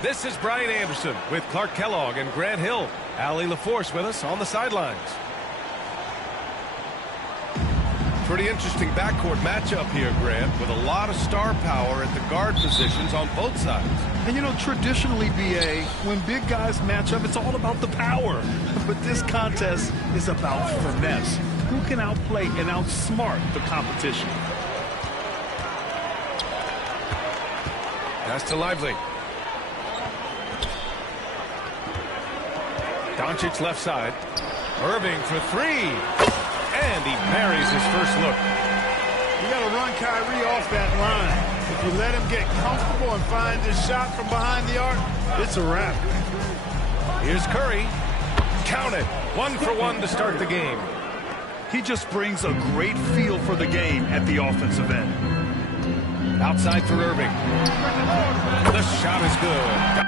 This is Brian Anderson with Clark Kellogg and Grant Hill. Allie LaForce with us on the sidelines. Pretty interesting backcourt matchup here, Grant, with a lot of star power at the guard positions on both sides. And you know, traditionally, BA, when big guys match up, it's all about the power. But this contest is about finesse. Who can outplay and outsmart the competition? Pass to Lively. Doncic left side. Irving for three. And he parries his first look. You got to run Kyrie off that line. If you let him get comfortable and find his shot from behind the arc, it's a wrap. Here's Curry. Count it. 1 for 1 to start the game. He just brings a great feel for the game at the offensive end. Outside for Irving. The shot is good.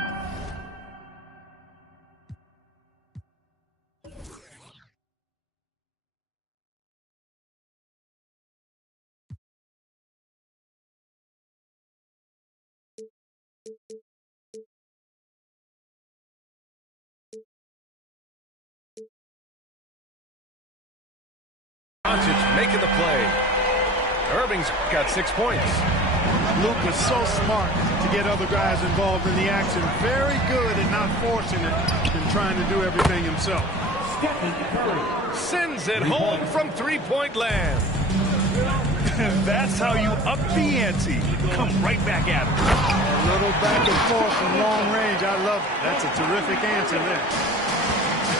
Doncic making the play. Irving's got 6 points. Luke is so smart to get other guys involved in the action. Very good at not forcing it and trying to do everything himself. Sends it home from three-point land. And that's how you up the ante. Come right back at him. A little back and forth from long range. I love it. That's a terrific answer there.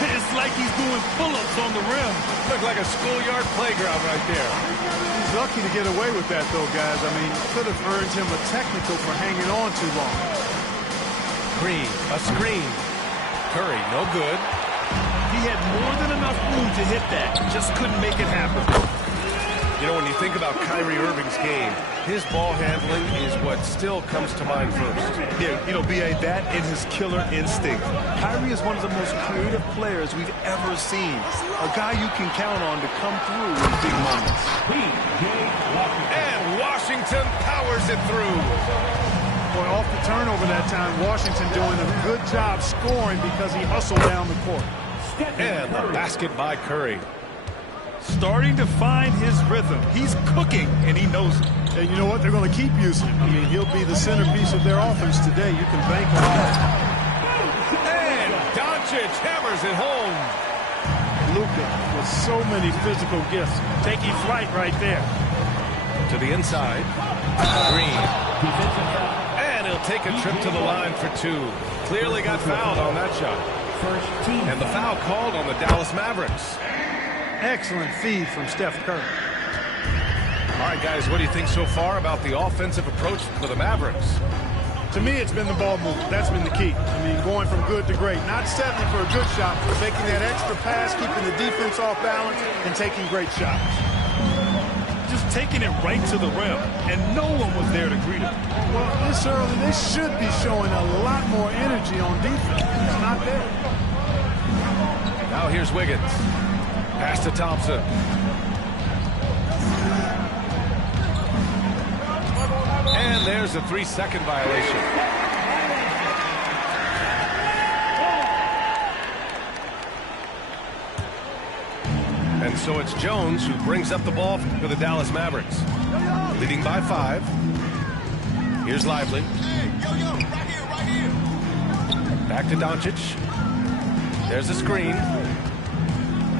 It's like he's doing pull-ups on the rim. Looked like a schoolyard playground right there. He's lucky to get away with that, though, guys. I mean, could have earned him a technical for hanging on too long. Green, a screen. Curry, no good. He had more than enough room to hit that. Just couldn't make it happen. You know, when you think about Kyrie Irving's game, his ball handling is what still comes to mind first. Yeah, you know, B.A., that and his killer instinct. Kyrie is one of the most creative players we've ever seen. A guy you can count on to come through in big moments. And Washington powers it through. Boy, off the turnover that time, Washington doing a good job scoring because he hustled down the court. And the basket by Curry. Starting to find his rhythm. He's cooking, and he knows it. And you know what? They're going to keep using him. I mean, he'll be the centerpiece of their offense today. You can bank on that. And Doncic hammers it home. Luka with so many physical gifts. Taking flight right there. To the inside. Green. And he'll take a trip to the line for two. Clearly got fouled on that shot. And the foul called on the Dallas Mavericks. Excellent feed from Steph Curry. All right, guys, what do you think so far about the offensive approach for the Mavericks? To me, it's been the ball movement. That's been the key. I mean, going from good to great. Not settling for a good shot, but making that extra pass, keeping the defense off balance, and taking great shots. Just taking it right to the rim, and no one was there to greet him. Well, this early, they should be showing a lot more energy on defense. It's not there. Now here's Wiggins. Pass to Thompson. And there's a 3-second violation. And so it's Jones who brings up the ball for the Dallas Mavericks. Leading by 5. Here's Lively. Back to Doncic. There's a screen.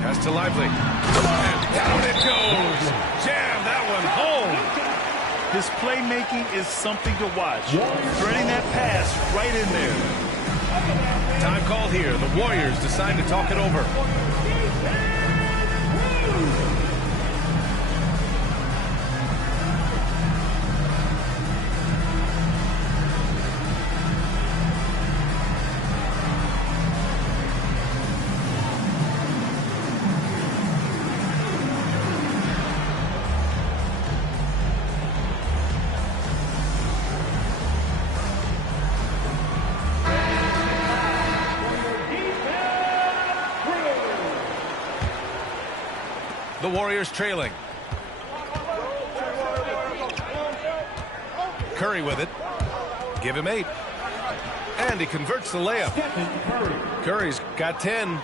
Pass to Lively. And down it goes. Jam that one home. His playmaking is something to watch. Threading that pass right in there. Time called here. The Warriors decide to talk it over. The Warriors trailing. Curry with it. Give him 8. And he converts the layup. Curry's got 10.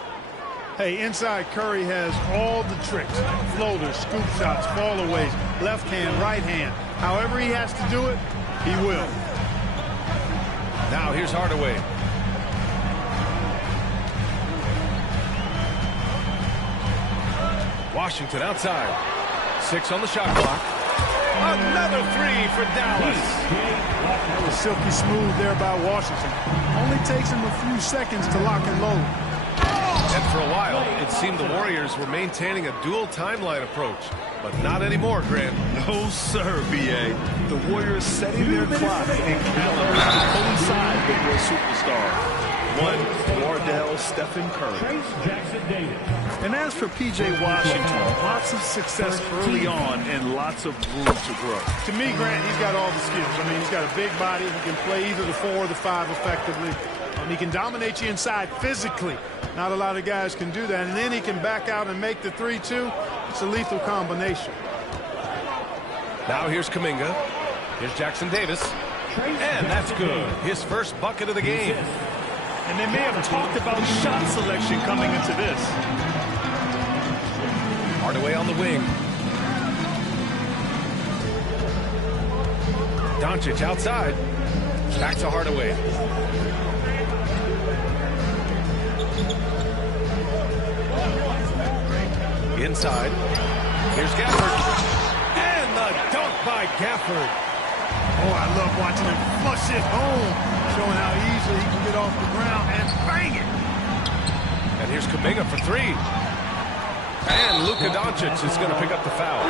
Hey, inside Curry has all the tricks. Floaters, scoop shots, fallaways, left hand, right hand. However he has to do it, he will. Now here's Hardaway. Washington outside. 6 on the shot clock. Another 3 for Dallas. That was silky smooth there by Washington. Only takes him a few seconds to lock and load. And for a while, it seemed the Warriors were maintaining a dual timeline approach. But not anymore, Grant. No, sir, B.A. The Warriors setting their clocks and calendars to coincide with their superstar. One, Wardell Stephen Curry. And as for P.J. Washington, lots of success early on and lots of room to grow. To me, Grant, he's got all the skills. I mean, he's got a big body. He can play either the 4 or the 5 effectively. He can dominate you inside physically. Not a lot of guys can do that. And then he can back out and make the 3-2. It's a lethal combination. Now here's Kuminga. Here's Jackson Davis. And that's good. His first bucket of the game. And they may have talked about shot selection coming into this. Hardaway on the wing. Doncic outside. Back to Hardaway. Inside. Here's Gafford. And the dunk by Gafford. Oh, I love watching him flush it home, showing how easily he can get off the ground and bang it. And here's Kuminga for 3. And Luka Doncic is going to pick up the foul.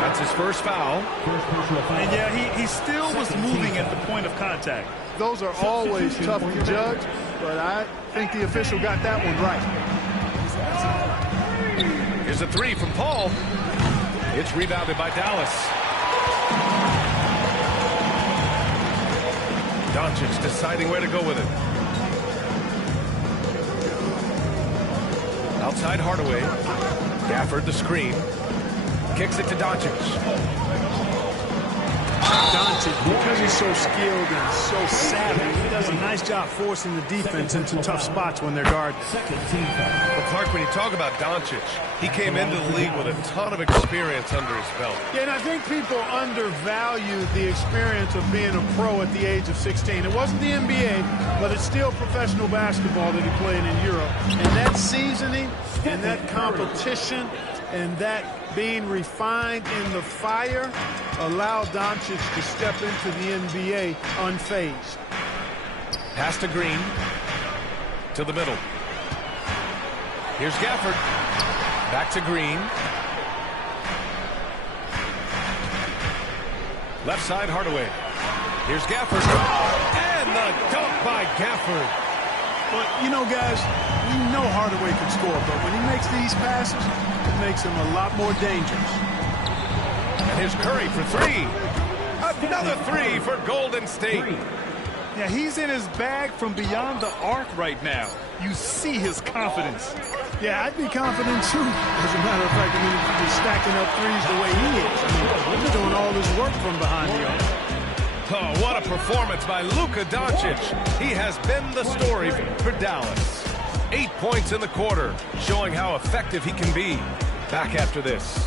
That's his first foul. And yeah, he still was moving at the point of contact. Those are always tough to judge, but I think the official got that one right. Here's a 3 from Paul. It's rebounded by Dallas. Doncic deciding where to go with it. Outside Hardaway. Gafford the screen. Kicks it to Doncic. Doncic, because he's so skilled and so savvy, he does a nice job forcing the defense into tough spots when they're guarded. Well, Clark, when you talk about Doncic, he came into the league with a ton of experience under his belt. Yeah, and I think people undervalue the experience of being a pro at the age of 16. It wasn't the NBA, but it's still professional basketball that he played in Europe. And that seasoning and that competition and that being refined in the fire allowed Doncic to step into the NBA unfazed. Pass to Green. To the middle. Here's Gafford. Back to Green. Left side, Hardaway. Here's Gafford. And the dunk by Gafford. But, you know, guys, we know Hardaway can score, but when he makes these passes, it makes him a lot more dangerous. And here's Curry for three. Another three for Golden State. Yeah, he's in his bag from beyond the arc right now. You see his confidence. Yeah, I'd be confident, too. As a matter of fact, I mean, he's stacking up threes the way he is. I mean, he's doing all his work from behind the arc. Oh, what a performance by Luka Doncic. He has been the story for Dallas. 8 points in the quarter, showing how effective he can be. Back after this.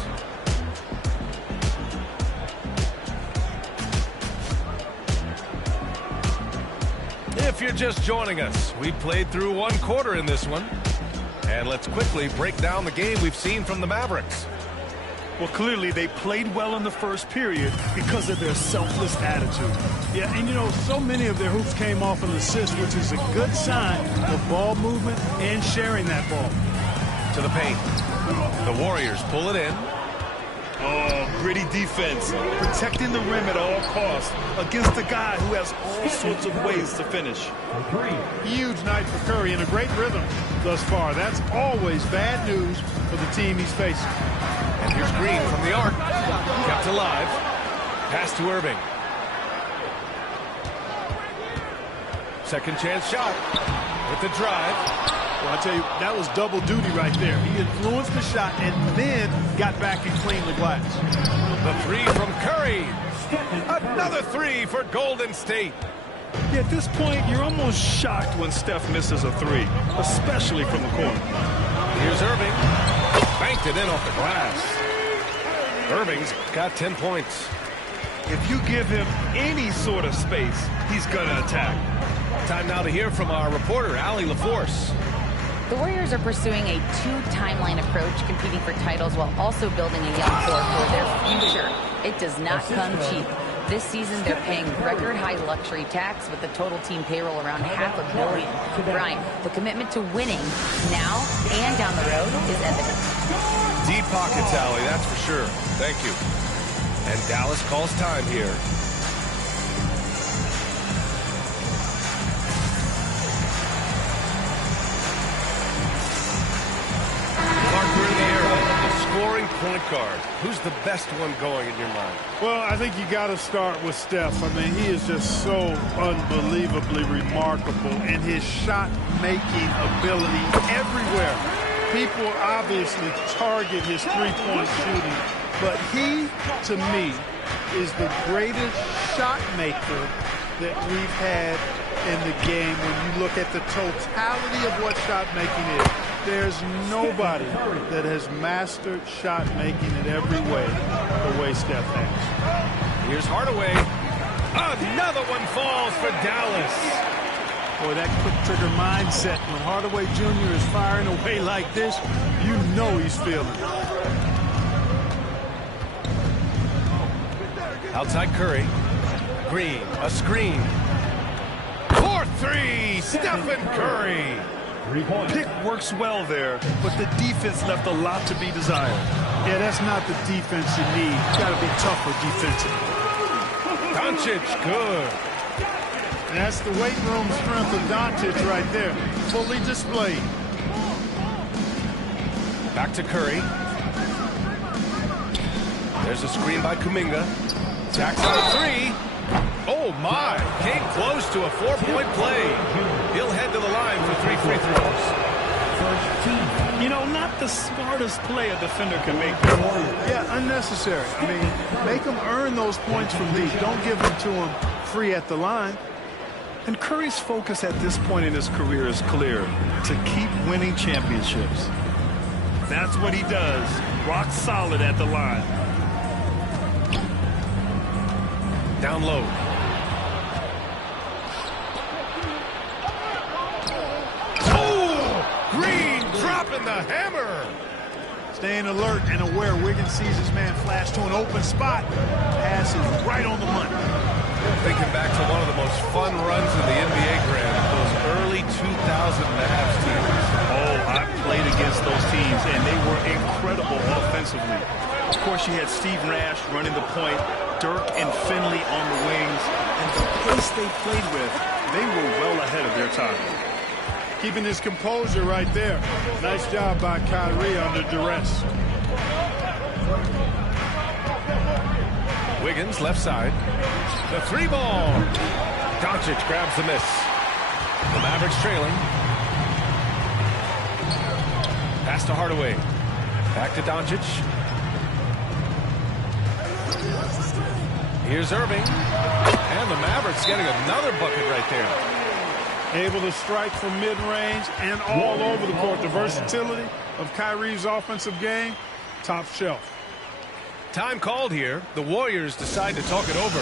If you're just joining us, we played through one quarter in this one. And let's quickly break down the game we've seen from the Mavericks. Well, clearly they played well in the first period because of their selfless attitude. Yeah, and you know, so many of their hoops came off an assist, which is a good sign of ball movement and sharing that ball. To the paint. The Warriors pull it in. Oh, gritty defense. Protecting the rim at all costs against a guy who has all sorts of ways to finish. Huge night for Curry and a great rhythm thus far. That's always bad news for the team he's facing. And here's Green from the arc. Kept alive. Pass to Irving. Second chance shot. With the drive. Well, I tell you, that was double duty right there. He influenced the shot and then got back and cleaned the glass. The three from Curry. Another three for Golden State. Yeah, at this point, you're almost shocked when Steph misses a three, especially from the corner. Here's Irving. Banked it in off the glass. Irving's got 10 points. If you give him any sort of space, he's going to attack. Time now to hear from our reporter, Allie LaForce. The Warriors are pursuing a two-timeline approach, competing for titles while also building a young core for their future. It does not come cheap. This season, they're paying record-high luxury tax with the total team payroll around $500 million. Brian, the commitment to winning now and down the road is evident. Deep pockets, Allie, that's for sure. Thank you. And Dallas calls time here. Clark, we're in the era of the scoring point guard. Who's the best one going in your mind? Well, I think you got to start with Steph. I mean, he is just so unbelievably remarkable in his shot-making ability everywhere. People obviously target his three-point shooting, but he, to me, is the greatest shot maker that we've had in the game when you look at the totality of what shot making is. There's nobody that has mastered shot making in every way the way Steph has. Here's Hardaway. Another one falls for Dallas. Boy, that quick trigger mindset when Hardaway Jr. is firing away like this, you know he's feeling it. Outside Curry. Green, a screen. 4-3, Stephen Curry. Pick works well there, but the defense left a lot to be desired. Yeah, that's not the defense you need. You got to be tougher defensively. Doncic, good. And that's the weight room strength of Doncic right there, fully displayed. Back to Curry. There's a screen by Kuminga. Jackson a three. Oh, my. Came close to a 4-point play. He'll head to the line for 3 free throws. You know, not the smartest play a defender can make. Yeah, unnecessary. I mean, make them earn those points from deep. Don't give them to them free at the line. And Curry's focus at this point in his career is clear: to keep winning championships. That's what he does. Rock solid at the line. Down low. Oh! Green dropping the hammer. Staying alert and aware. Wiggins sees his man flash to an open spot. Pass is right on the money. Thinking back to one of the most fun runs in the NBA, Grant, those early 2000 Mavs teams. Oh, I played against those teams, and they were incredible offensively. Of course, you had Steve Nash running the point, Dirk and Finley on the wings, and the pace they played with, they were well ahead of their time. Keeping his composure right there. Nice job by Kyrie under duress. Wiggins, left side. The three ball. Doncic grabs the miss. The Mavericks trailing. Pass to Hardaway. Back to Doncic. Here's Irving. And the Mavericks getting another bucket right there. Able to strike from mid-range and all over the court. The versatility of Kyrie's offensive game, top shelf. Time called here. The Warriors decide to talk it over.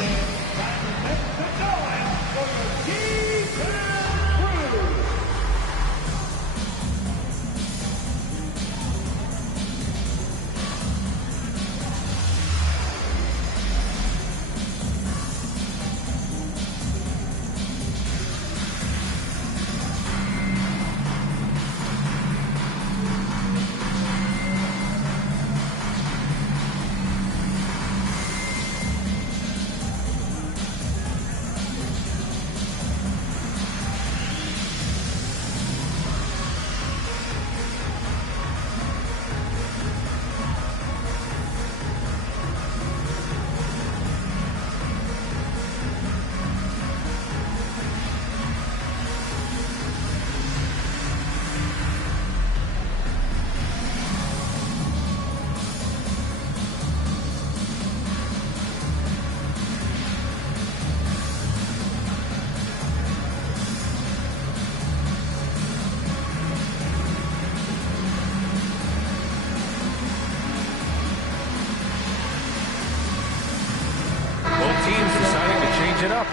It up.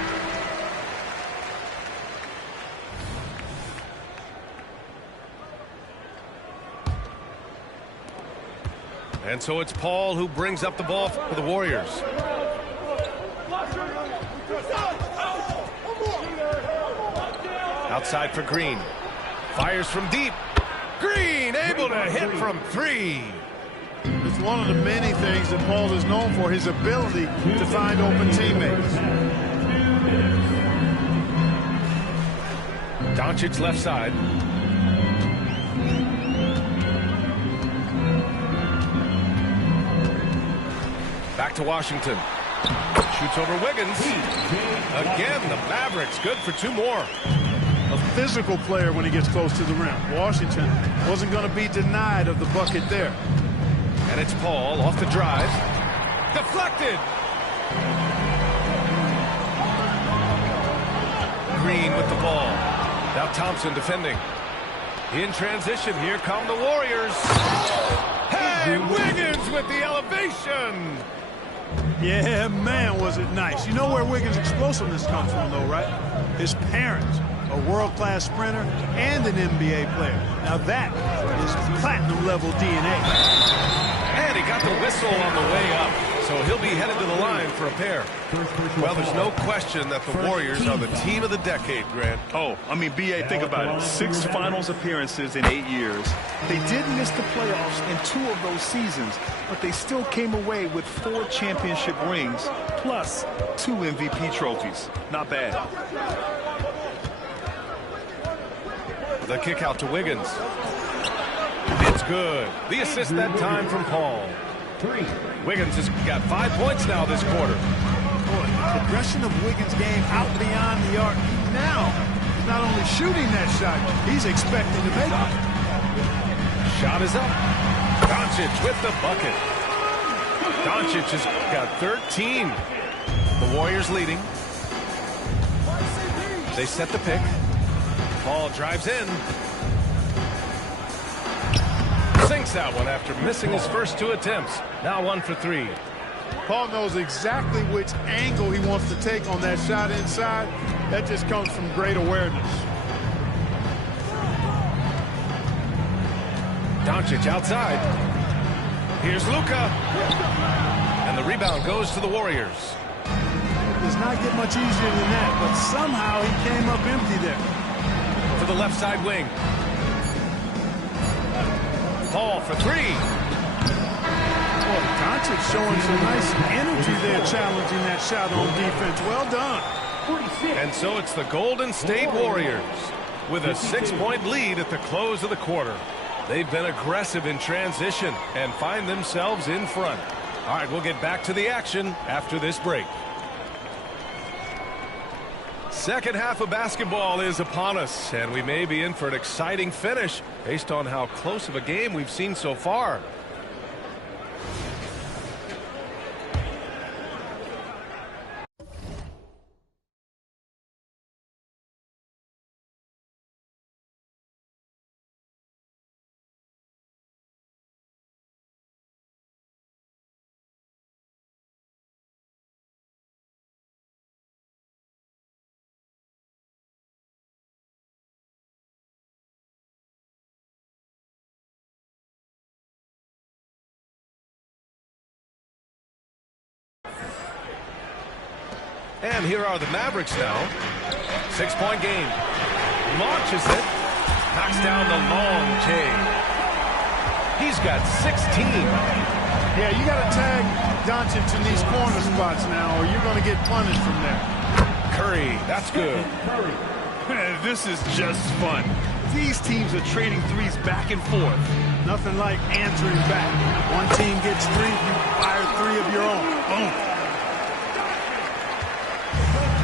And so it's Paul who brings up the ball for the Warriors. Outside for Green. Fires from deep. Green able to hit from three. It's one of the many things that Paul is known for, his ability to find open teammates. Doncic left side. Back to Washington. Shoots over Wiggins. Again, the Mavericks good for two more. A physical player when he gets close to the rim. Washington wasn't going to be denied of the bucket there. And it's Paul off the drive. Deflected. Green with the ball. Now Thompson defending. In transition, here come the Warriors. Hey, Wiggins with the elevation. Yeah, man, was it nice. You know where Wiggins' explosiveness comes from, though, right? His parents, a world-class sprinter and an NBA player. Now that is platinum-level DNA. And he got the whistle on the way up. So he'll be headed to the line for a pair. Well, there's no question that the Warriors are the team of the decade, Grant. Oh, I mean, B.A., think about it. 6 finals appearances in 8 years. They did miss the playoffs in 2 of those seasons, but they still came away with 4 championship rings, plus 2 MVP trophies. Not bad. The kick out to Wiggins. It's good. The assist that time from Paul. Wiggins has got 5 points now this quarter. Boy, the progression of Wiggins' game out beyond the arc. Now, he's not only shooting that shot, he's expecting to make it. Shot is up. Doncic with the bucket. Doncic has got 13. The Warriors leading. They set the pick. Paul drives in. Sinks that one after missing his first 2 attempts. Now 1 for 3. Paul knows exactly which angle he wants to take on that shot inside. That just comes from great awareness. Doncic outside. Here's Luka. And the rebound goes to the Warriors. It does not get much easier than that, but somehow he came up empty there. To the left side wing. Paul for 3. Boy, Doncic showing some nice energy there, challenging that shot on defense. Well done. And so it's the Golden State Warriors with a 6-point lead at the close of the quarter. They've been aggressive in transition and find themselves in front. All right, we'll get back to the action after this break. Second half of basketball is upon us, and we may be in for an exciting finish based on how close of a game we've seen so far. And here are the Mavericks now. 6-point game. Launches it. Knocks down the long J. He's got 16. Yeah, you got to tag Doncic in these corner spots now, or you're going to get punished from there. Curry, that's good. This is just fun. These teams are trading threes back and forth. Nothing like answering back. One team gets 3, you fire 3 of your own. Boom.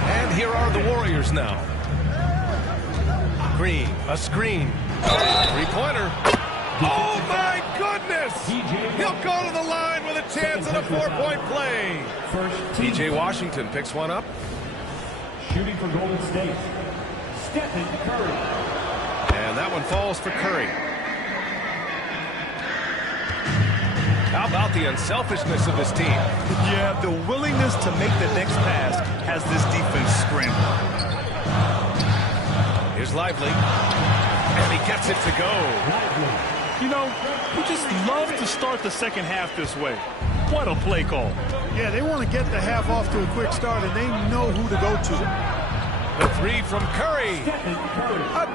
And here are the Warriors now. Green, a screen. 3-pointer. Oh, my goodness! He'll go to the line with a chance at a 4-point play. P.J. Washington picks one up. Shooting for Golden State, Stephen Curry. And that one falls for Curry. How about the unselfishness of this team? Yeah, the willingness to make the next pass has this defense scrambling. Here's Lively. And he gets it to go. You know, we just love to start the second half this way. What a play call. Yeah, they want to get the half off to a quick start, and they know who to go to. The 3 from Curry.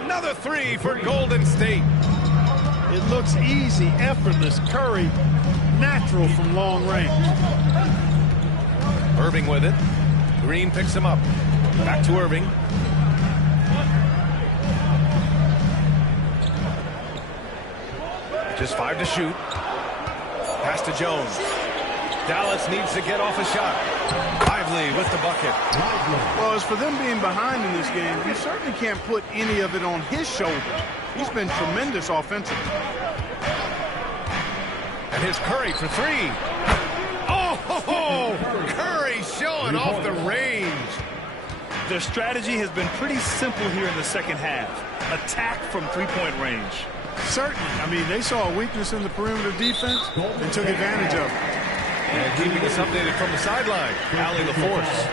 Another 3 for Golden State. It looks easy, effortless. Curry, natural from long range. Irving with it. Green picks him up. Back to Irving. Just 5 to shoot. Pass to Jones. Dallas needs to get off a shot. Lively with the bucket. Well, as for them being behind in this game, you certainly can't put any of it on his shoulders. He's been tremendous offensively. And here's Curry for 3. Oh, Curry showing off the range. Their strategy has been pretty simple here in the second half. Attack from 3-point range. Certainly. I mean, they saw a weakness in the perimeter defense and took advantage of it. And keeping us updated from the sideline, Allie LaForce.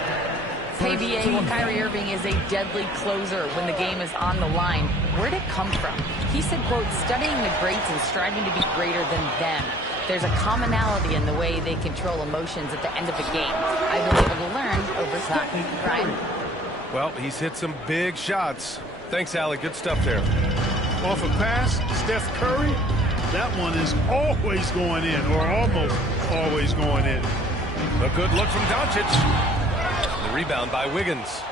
KBA, Kyrie Irving is a deadly closer when the game is on the line. Where'd it come from? He said, quote, studying the greats and striving to be greater than them. There's a commonality in the way they control emotions at the end of the game. I've been able to learn over time. Ryan? Well, he's hit some big shots. Thanks, Allie. Good stuff there. Off a pass, Steph Curry, that one is always going in, or almost always going in. A good look from Doncic. The rebound by Wiggins.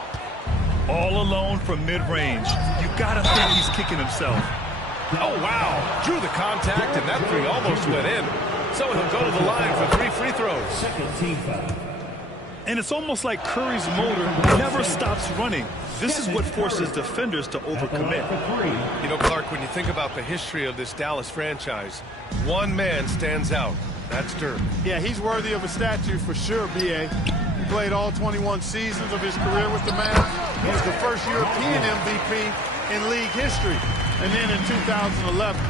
All alone from mid-range. You gotta think he's kicking himself. Oh, wow. Drew the contact, and that 3 almost went in. So he'll go to the line for 3 free throws. Second team foul. And it's almost like Curry's motor never stops running. This is what forces defenders to overcommit. You know, Clark, when you think about the history of this Dallas franchise, one man stands out. That's Dirk. Yeah, he's worthy of a statue for sure, B.A. He played all 21 seasons of his career with the Mavs. He's the first European MVP in league history. And then in 2011,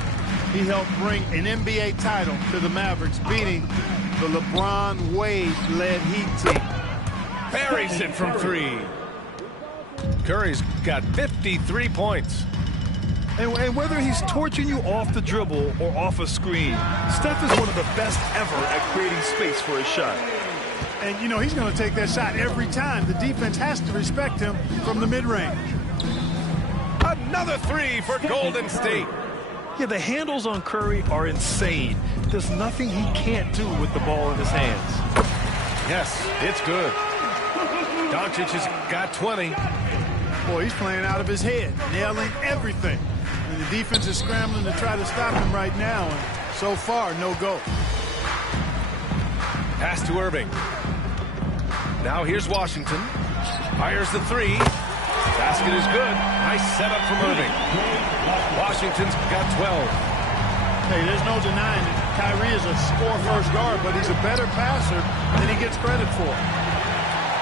he helped bring an NBA title to the Mavericks, beating the LeBron Wade-led Heat team. Buries it from 3. Curry's got 53 points. And whether he's torching you off the dribble or off a screen, Steph is one of the best ever at creating space for his shot. And, you know, he's going to take that shot every time. The defense has to respect him from the mid-range. Another 3 for Golden State. Yeah, the handles on Curry are insane. There's nothing he can't do with the ball in his hands. Yes, it's good. Doncic has got 20. Boy, he's playing out of his head, nailing everything. And the defense is scrambling to try to stop him right now, and so far, no go. Pass to Irving. Now here's Washington. Fires the 3. Basket is good. Nice setup from Irving. Washington's got 12. Hey, there's no denying it. Kyrie is a score-first guard, but he's a better passer than he gets credit for.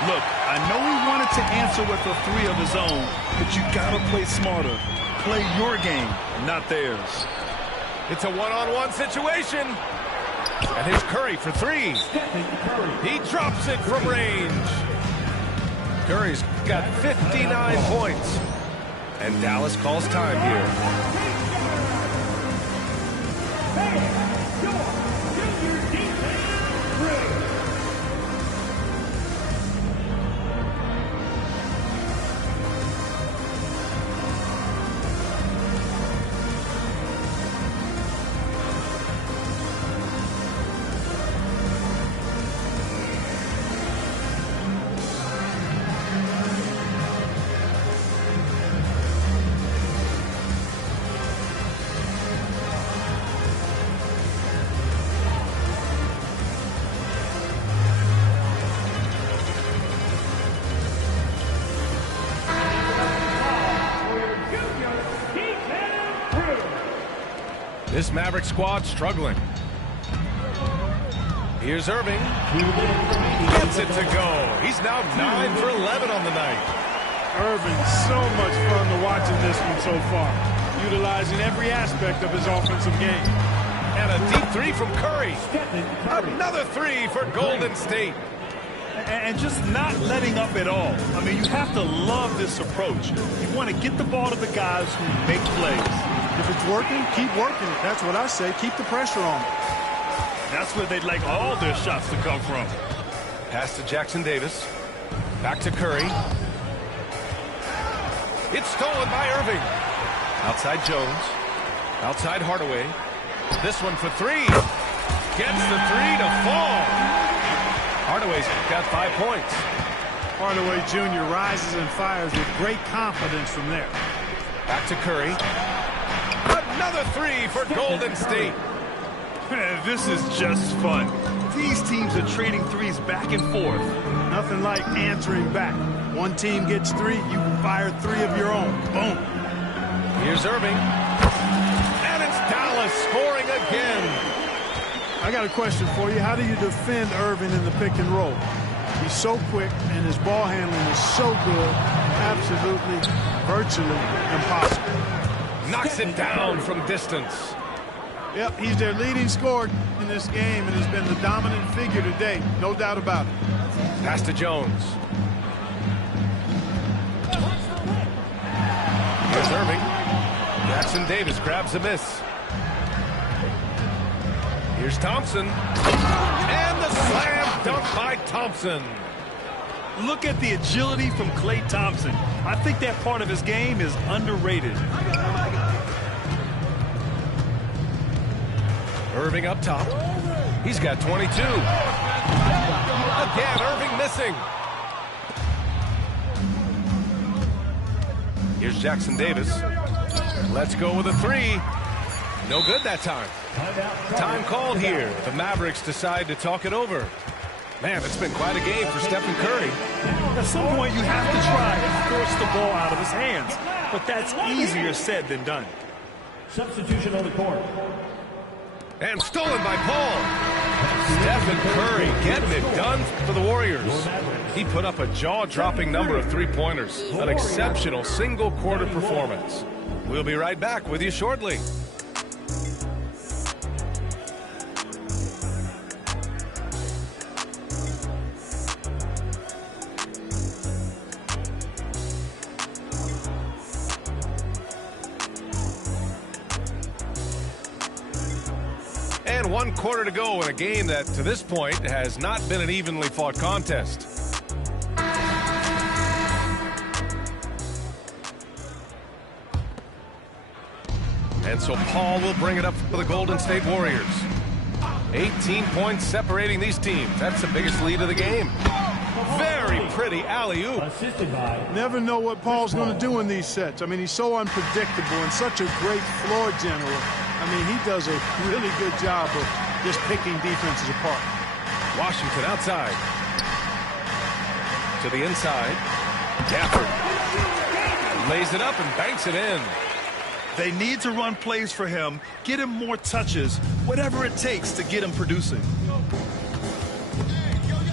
Look, I know he wanted to answer with a 3 of his own, but you gotta play smarter. Play your game, not theirs. It's a one-on-one situation. And here's Curry for 3. He drops it from range. Curry's got 59 points. And Dallas calls time here. This Maverick squad struggling. Here's Irving. Gets it to go. He's now 9 for 11 on the night. Irving, so much fun to watching this one so far. Utilizing every aspect of his offensive game. And a deep 3 from Curry. Another 3 for Golden State. And just not letting up at all. I mean, you have to love this approach. You want to get the ball to the guys who make plays. If it's working, keep working it. That's what I say. Keep the pressure on. That's where they'd like all their shots to come from. Pass to Jackson Davis. Back to Curry. It's stolen by Irving. Outside Jones. Outside Hardaway. This one for 3. Gets the 3 to fall. Hardaway's got 5 points. Hardaway Jr. rises and fires with great confidence from there. Back to Curry. Another 3 for Golden State. This is just fun. These teams are trading 3s back and forth. Nothing like answering back. One team gets 3, you fire 3 of your own. Boom. Here's Irving. And it's Dallas scoring again. I got a question for you. How do you defend Irving in the pick and roll? He's so quick, and his ball handling is so good. Absolutely, virtually impossible. Knocks it down from distance. Yep, he's their leading scorer in this game and has been the dominant figure today. No doubt about it. Pass to Jones. Here's Irving. Jackson Davis grabs a miss. Here's Thompson. And the slam dunk by Thompson. Look at the agility from Klay Thompson. I think that part of his game is underrated. Irving up top. He's got 22. Again, Irving missing. Here's Jackson Davis. Let's go with a 3. No good that time. Time called here. The Mavericks decide to talk it over. Man, it's been quite a game for Stephen Curry. At some point, you have to try and force the ball out of his hands. But that's easier said than done. Substitution on the court. And stolen by Paul. Stephen Curry getting it done for the Warriors. He put up a jaw-dropping number of three-pointers. An exceptional single-quarter performance. We'll be right back with you shortly. And 1 quarter to go in a game that, to this point, has not been an evenly fought contest. And so Paul will bring it up for the Golden State Warriors. 18 points separating these teams. That's the biggest lead of the game. Very pretty alley-oop. Never know what Paul's going to do in these sets. I mean, he's so unpredictable and such a great floor general. I mean, he does a really good job of just picking defenses apart. Washington outside. To the inside. Gafford lays it up and banks it in. They need to run plays for him, get him more touches, whatever it takes to get him producing.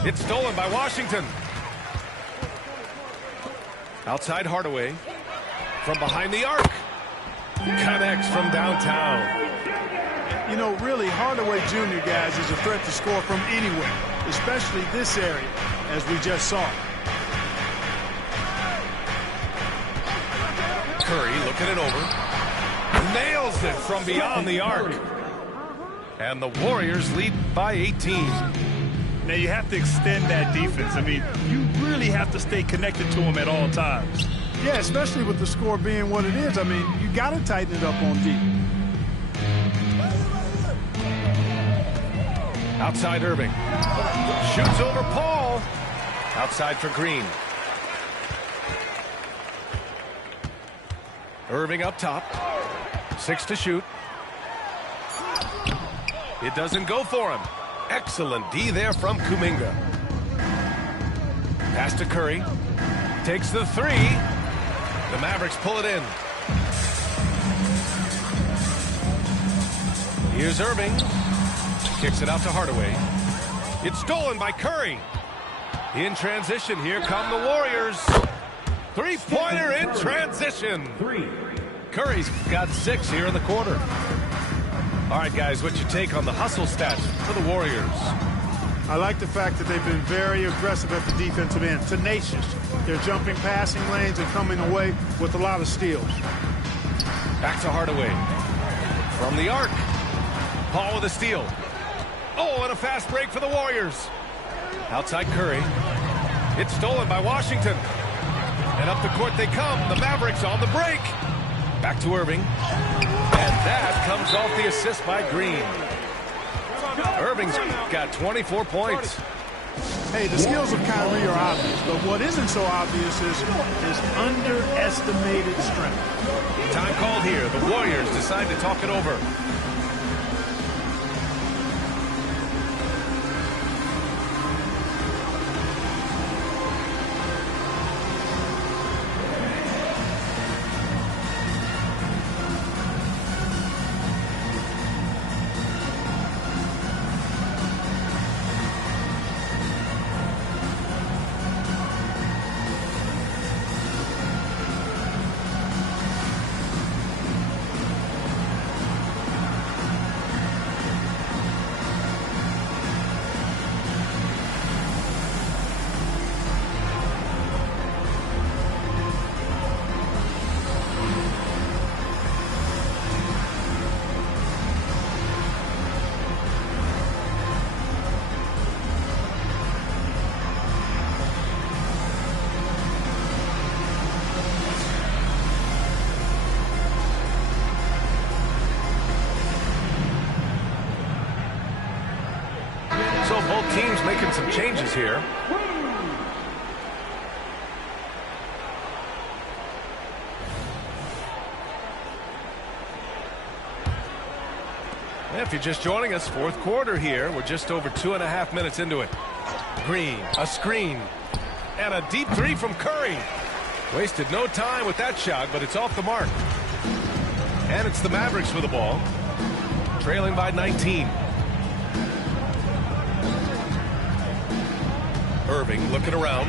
It's stolen by Washington. Outside Hardaway. From behind the arc. Connects from downtown. You know, really, Hardaway Jr., guys, is a threat to score from anywhere, especially this area, as we just saw. Curry looking it over. Nails it from beyond the arc. And the Warriors lead by 18. Now, you have to extend that defense. I mean, you really have to stay connected to him at all times. Yeah, especially with the score being what it is. I mean, you got to tighten it up on deep. Outside Irving. Shoots over Paul. Outside for Green. Irving up top. 6 to shoot. It doesn't go for him. Excellent D there from Kuminga. Pass to Curry. Takes the three. The Mavericks pull it in. Here's Irving. Kicks it out to Hardaway. It's stolen by Curry. In transition, here come the Warriors. Three-pointer in transition. Curry's got 6 here in the quarter. All right, guys, what's your take on the hustle stats for the Warriors? I like the fact that they've been very aggressive at the defensive end, tenacious. They're jumping passing lanes and coming away with a lot of steals. Back to Hardaway. From the arc. Paul with a steal. Oh, and a fast break for the Warriors. Outside Curry. It's stolen by Washington. And up the court they come. The Mavericks on the break. Back to Irving. And that comes off the assist by Green. Irving's got 24 points. Hey, the skills of Kyrie are obvious, but what isn't so obvious is his underestimated strength. Time called here. The Warriors decide to talk it over. So both teams making some changes here. If you're just joining us, fourth quarter here. We're just over 2.5 minutes into it. Green, a screen, and a deep three from Curry. Wasted no time with that shot, but it's off the mark. And it's the Mavericks with the ball, trailing by 19. Irving looking around.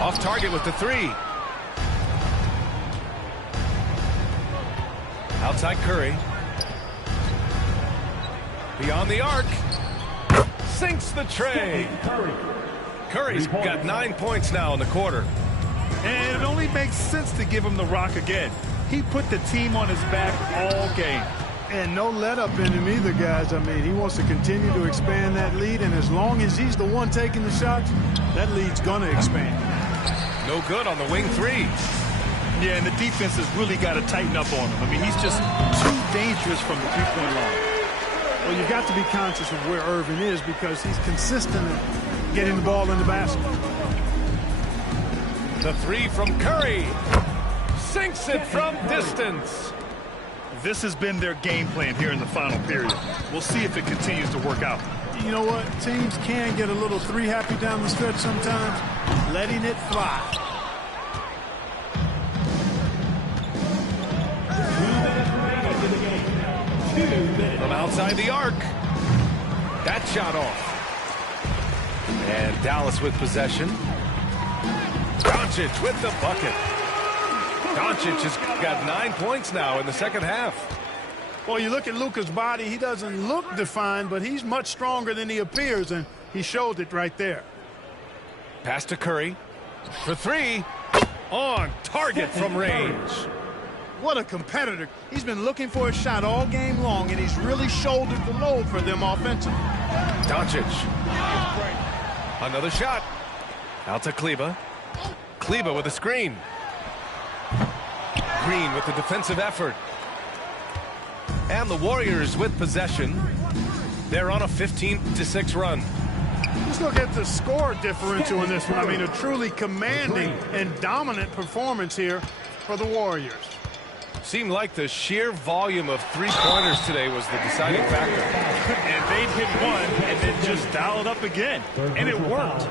Off target with the three. Outside Curry. Beyond the arc. Sinks the tray. Curry's got 9 points now in the quarter. And it only makes sense to give him the rock again. He put the team on his back all game. And no let up in him either, guys. I mean, he wants to continue to expand that lead, and as long as he's the one taking the shots, that lead's going to expand. No good on the wing three. Yeah, and the defense has really got to tighten up on him. I mean, he's just too dangerous from the three-point line. Well, you've got to be conscious of where Irving is because he's consistent in getting the ball in the basket. The three from Curry. Sinks it from distance. This has been their game plan here in the final period. We'll see if it continues to work out. You know what? Teams can get a little three-happy down the stretch sometimes. Letting it fly. From outside the arc. That shot off. And Dallas with possession. Doncic with the bucket. Doncic has got 9 points now in the second half. Well, you look at Luka's body. He doesn't look defined, but he's much stronger than he appears, and he showed it right there. Pass to Curry. For three. On target from range. What a competitor. He's been looking for a shot all game long, and he's really shouldered the load for them offensively. Doncic. Another shot. Out to Kleber. Kleber with a screen. Green with the defensive effort. And the Warriors with possession. They're on a 15-6 run. Let's look at the score differential in this one. I mean, a truly commanding and dominant performance here for the Warriors. Seemed like the sheer volume of three-pointers today was the deciding factor. And they'd hit one and then just dial it up again. And it worked.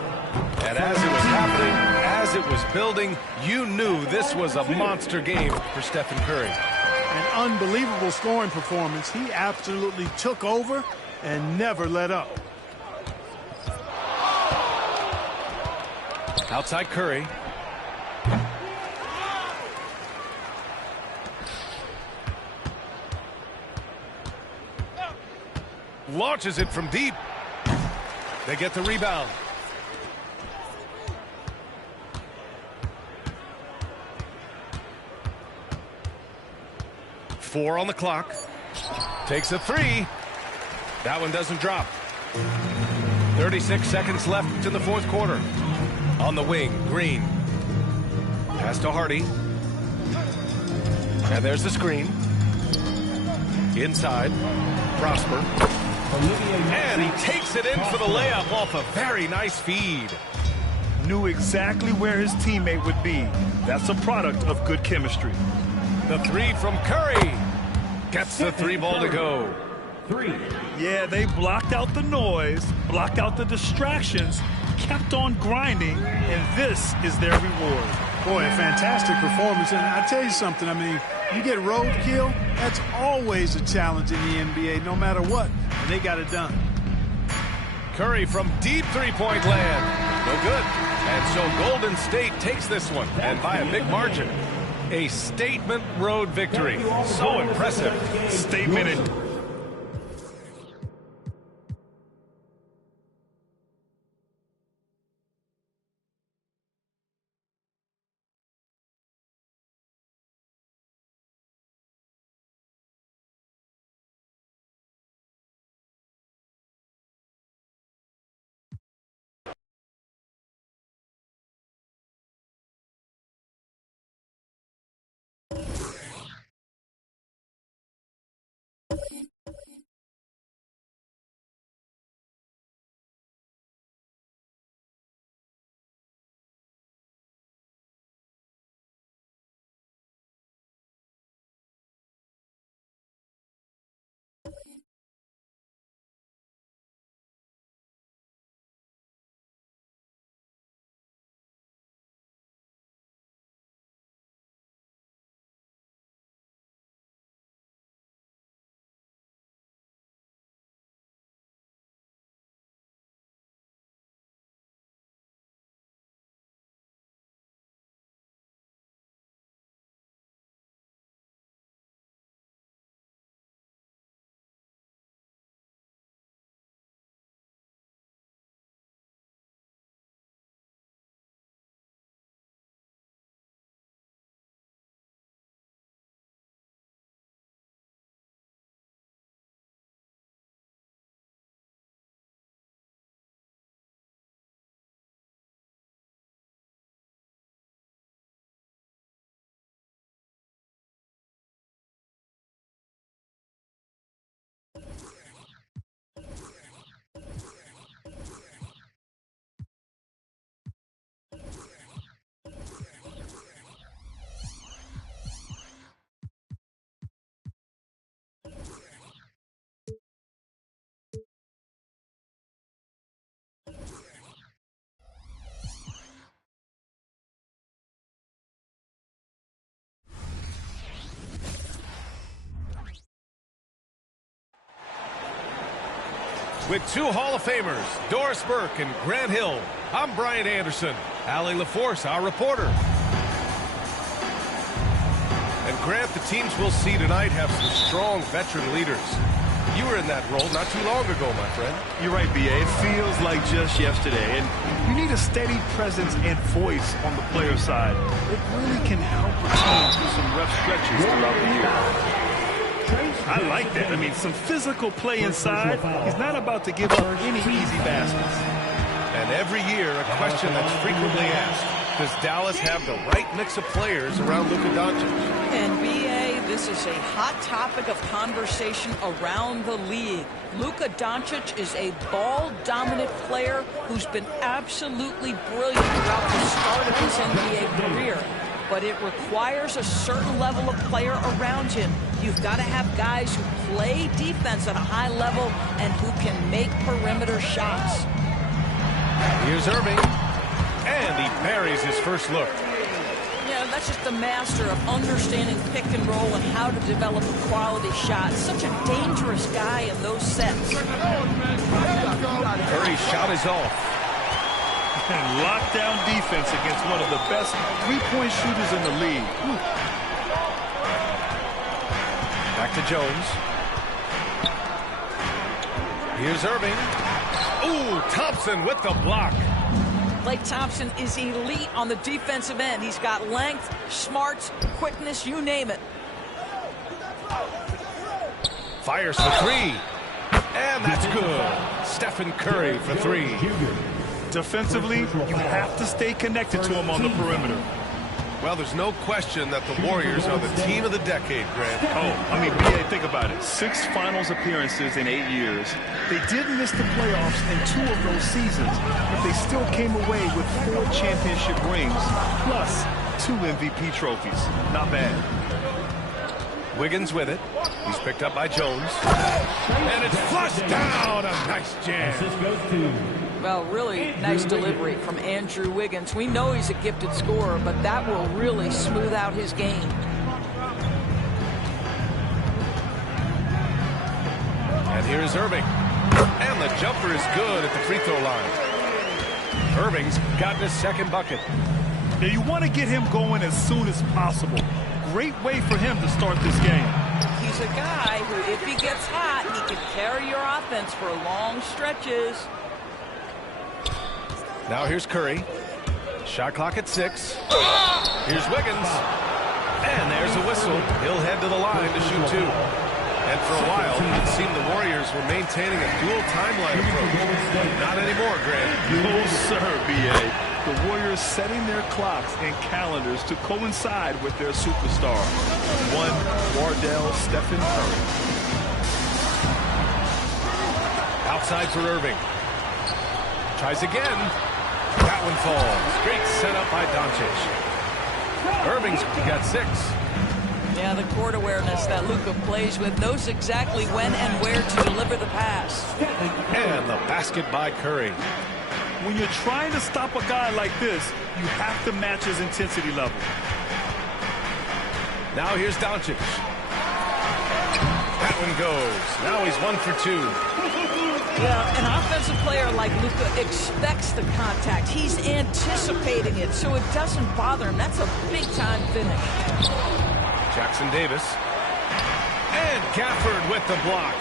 And as it was happening, as it was building, you knew this was a monster game for Stephen Curry. An unbelievable scoring performance. He absolutely took over and never let up. Outside Curry. Launches it from deep. They get the rebound. Four on the clock. Takes a three. That one doesn't drop. 36 seconds left in the fourth quarter. On the wing, Green. Pass to Hardy. And there's the screen. Inside. Prosper. And he takes it in for the layup off a very nice feed. Knew exactly where his teammate would be. That's a product of good chemistry. The three from Curry. Gets the three ball to go. Yeah, they blocked out the noise, blocked out the distractions, kept on grinding, and this is their reward. Boy, a fantastic performance. And I tell you something, I mean, you get roadkill, that's always a challenge in the NBA, no matter what. And they got it done. Curry from deep three-point land. No good. And so Golden State takes this one, and by a big margin. A statement road victory. So impressive. Statement and With two Hall of Famers, Doris Burke and Grant Hill, I'm Brian Anderson. Allie LaForce, our reporter. And Grant, the teams we'll see tonight have some strong veteran leaders. You were in that role not too long ago, my friend. You're right, B.A. It feels like just yesterday. And you need a steady presence and voice on the player side. It really can help a team through some rough stretches throughout the year. I like that. I mean, some physical play inside. He's not about to give up any easy baskets. And every year, a question that's frequently asked, does Dallas have the right mix of players around Luka Doncic? And B.A., this is a hot topic of conversation around the league. Luka Doncic is a ball-dominant player who's been absolutely brilliant throughout the start of his NBA career. But it requires a certain level of player around him. You've got to have guys who play defense at a high level and who can make perimeter shots. Here's Irving. And he buries his first look. Yeah, that's just the master of understanding pick and roll and how to develop a quality shot. Such a dangerous guy in those sets. Curry's shot is off. And lockdown defense against one of the best three-point shooters in the league. Whew. Back to Jones. Here's Irving. Ooh, Thompson with the block. Klay Thompson is elite on the defensive end. He's got length, smarts, quickness, you name it. Fires for three. And that's good. Stephen Curry for three. Defensively, you have to stay connected to him on the perimeter. Well, there's no question that the Warriors are the team of the decade, Grant. Oh, I mean, B.A., think about it. 6 finals appearances in 8 years. They did miss the playoffs in 2 of those seasons, but they still came away with 4 championship rings, plus 2 MVP trophies. Not bad. Wiggins with it. He's picked up by Jones. And it's flushed down. A nice jam. Well, really nice delivery from Andrew Wiggins. We know he's a gifted scorer, but that will really smooth out his game. And here's Irving. And the jumper is good at the free throw line. Irving's gotten his second bucket. Now, you want to get him going as soon as possible. Great way for him to start this game. He's a guy who, if he gets hot, he can carry your offense for long stretches. Now here's Curry. Shot clock at 6. Here's Wiggins. And there's a whistle. He'll head to the line to shoot 2. And for a while, it seemed the Warriors were maintaining a dual timeline approach. Not anymore, Grant. No, sir, B.A. The Warriors setting their clocks and calendars to coincide with their superstar. One, Wardell Stephen Curry. Outside for Irving. Tries again. That one falls. Great setup by Doncic. Irving's got 6. Yeah, the court awareness that Luka plays with, knows exactly when and where to deliver the pass. And the basket by Curry. When you're trying to stop a guy like this, you have to match his intensity level. Now here's Doncic. That one goes. Now he's 1 for 2. Yeah, an offensive player like Luka expects the contact. He's anticipating it, so it doesn't bother him. That's a big-time finish. Jackson Davis. And Gafford with the block.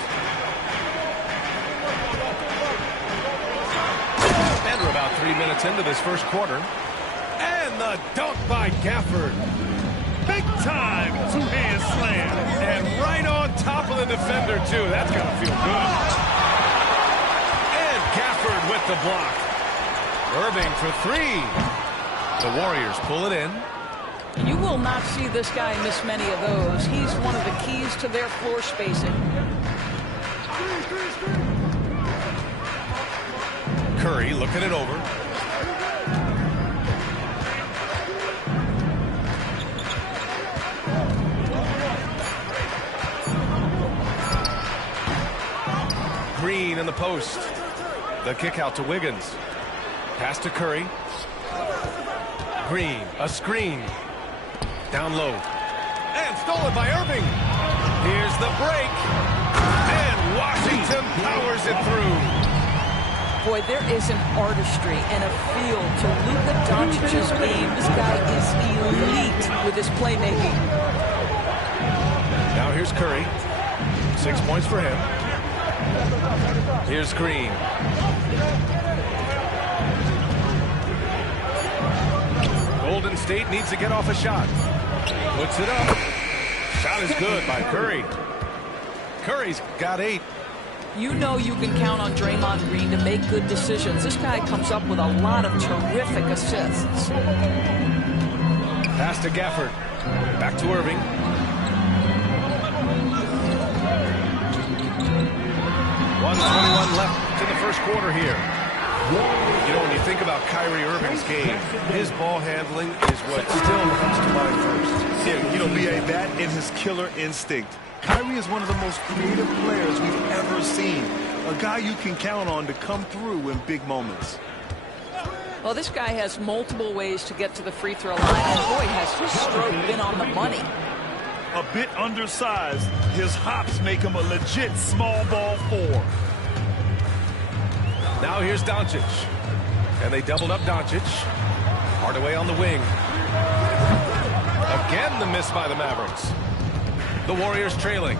And we're about 3 minutes into this first quarter. And the dunk by Gafford. Big time two-hand slam. And right on top of the defender, too. That's got to feel good. And Gafford with the block. Irving for 3. The Warriors pull it in. You will not see this guy miss many of those. He's one of the keys to their floor spacing. Curry looking it over. Green in the post. The kick out to Wiggins. Pass to Curry. Green, a screen. Down low. And stolen by Irving. Here's the break. And Washington powers it through. Boy, there is an artistry and a feel to Luka Doncic's game. This guy is elite with his playmaking. Now here's Curry. 6 points for him. Here's Green. Golden State needs to get off a shot. Puts it up. Shot is good by Curry. Curry's got 8. You know you can count on Draymond Green to make good decisions. This guy comes up with a lot of terrific assists. Pass to Gafford. Back to Irving. .121 left in the first quarter here. You know, when you think about Kyrie Irving's game, his ball handling is what still comes to mind first. Yeah, you know, B.A., that and his killer instinct. Kyrie is one of the most creative players we've ever seen. A guy you can count on to come through in big moments. Well, this guy has multiple ways to get to the free throw line. And boy, has his stroke been on the money. A bit undersized, his hops make him a legit small ball 4. Now here's Doncic. And they doubled up Doncic. Hardaway on the wing. Again the miss by the Mavericks. The Warriors trailing.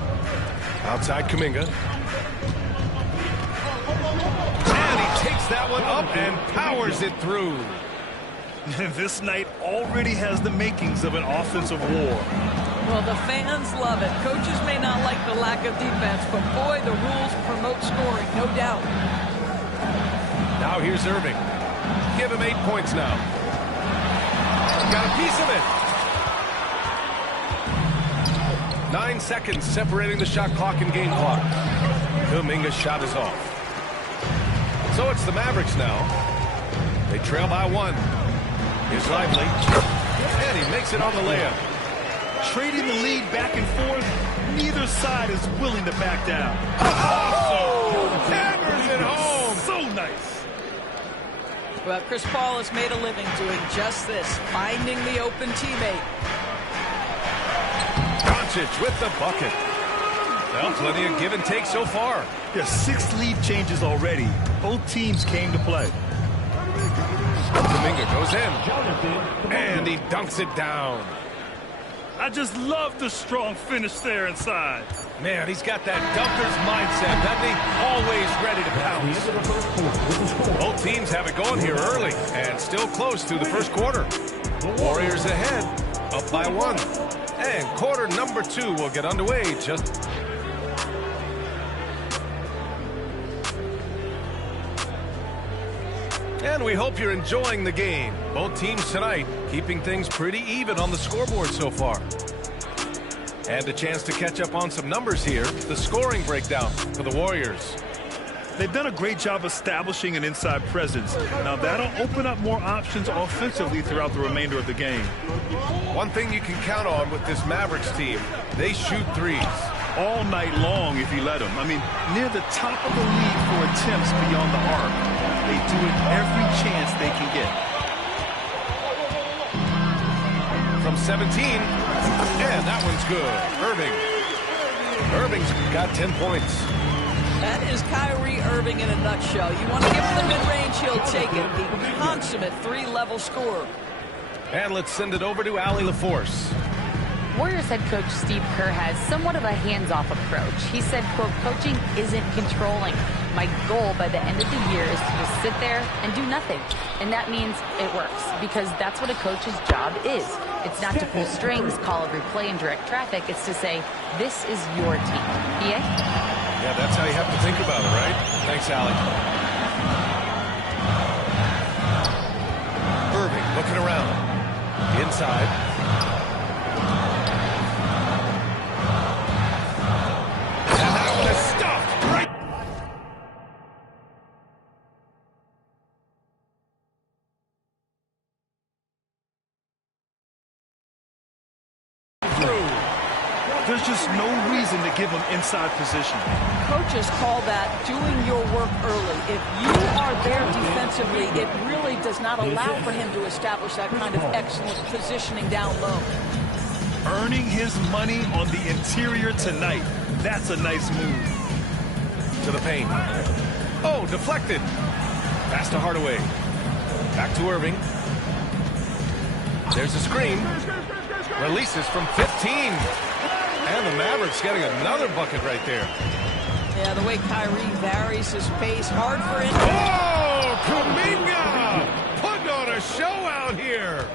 Outside Kuminga. And he takes that one up and powers it through. This night already has the makings of an offensive war. Well, the fans love it. Coaches may not like the lack of defense, but boy, the rules promote scoring, no doubt. Now here's Irving. Give him 8 points now. Got a piece of it. 9 seconds separating the shot clock and game clock. Kuminga's shot is off. So it's the Mavericks now. They trail by 1. Here's Lively. And he makes it on the layup. Trading the lead back and forth, neither side is willing to back down. Oh! Hammers it home! So nice. Well, Chris Paul has made a living doing just this, finding the open teammate. Doncic with the bucket. Well, plenty of give and take so far. There's 6 lead changes already. Both teams came to play. Kuminga goes in. And he dunks it down. I just love the strong finish there inside. Man, he's got that dunker's mindset, doesn't he? Always ready to pounce. Both teams have it going here early and still close through the first quarter. Warriors ahead, up by 1. And quarter number 2 will get underway just... And we hope you're enjoying the game. Both teams tonight keeping things pretty even on the scoreboard so far. And a chance to catch up on some numbers here. The scoring breakdown for the Warriors. They've done a great job establishing an inside presence. Now that'll open up more options offensively throughout the remainder of the game. One thing you can count on with this Mavericks team, they shoot threes. All night long if you let them. I mean, near the top of the league for attempts beyond the arc. They do it every chance they can get. From 17, and that one's good. Irving's got 10 points. That is Kyrie Irving in a nutshell. You want to give him the mid-range, he'll take it. The consummate 3-level scorer. And let's send it over to Allie LaForce. Warriors head coach Steve Kerr has somewhat of a hands-off approach. He said, quote, coaching isn't controlling. My goal by the end of the year is to just sit there and do nothing. And that means it works, because that's what a coach's job is. It's not to pull strings, call every play, and direct traffic. It's to say, this is your team. BA? Yeah, that's how you have to think about it, right? Thanks, Allie. Irving looking around. Inside. There's just no reason to give him inside position. Coaches call that doing your work early. If you are there defensively, it really does not allow for him to establish that kind of excellent positioning down low. Earning his money on the interior tonight. That's a nice move. To the paint. Oh, deflected. Pass to Hardaway. Back to Irving. There's a screen. Releases from 15. And the Mavericks getting another bucket right there. Yeah, the way Kyrie varies his pace, hard for him. Oh, Kuminga! Putting on a show out here.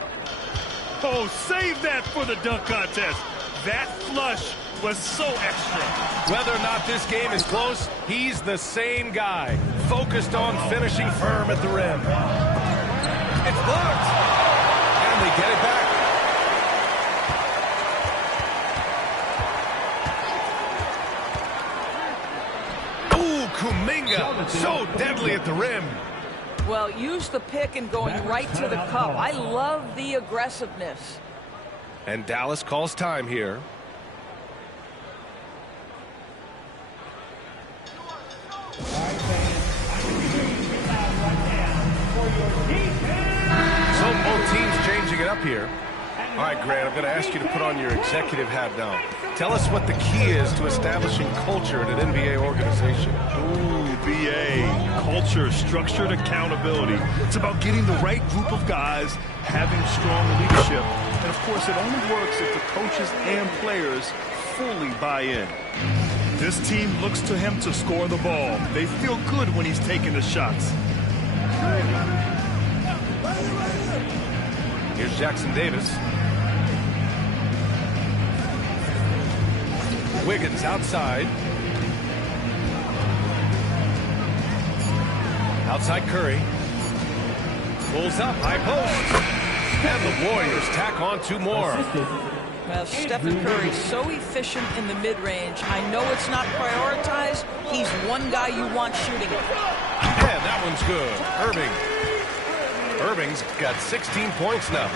Oh, save that for the dunk contest. That flush was so extra. Whether or not this game is close, he's the same guy, focused on finishing firm at the rim. It's blocked, and they get it back. Ooh, Kuminga, so deadly at the rim. Well, use the pick and going right to the cup. I love the aggressiveness. And Dallas calls time here. So both teams changing it up here. All right, Grant, I'm going to ask you to put on your executive hat now. Tell us what the key is to establishing culture in an NBA organization. Ooh, BA. Culture, structured accountability. It's about getting the right group of guys, having strong leadership. And, of course, it only works if the coaches and players fully buy in. This team looks to him to score the ball. They feel good when he's taking the shots. Here's Jackson Davis. Wiggins outside. Outside Curry. Pulls up, high post. And the Warriors tack on two more. Well, Stephen Curry so efficient in the mid-range. I know it's not prioritized. He's one guy you want shooting it. And that one's good. Irving's got 16 points now.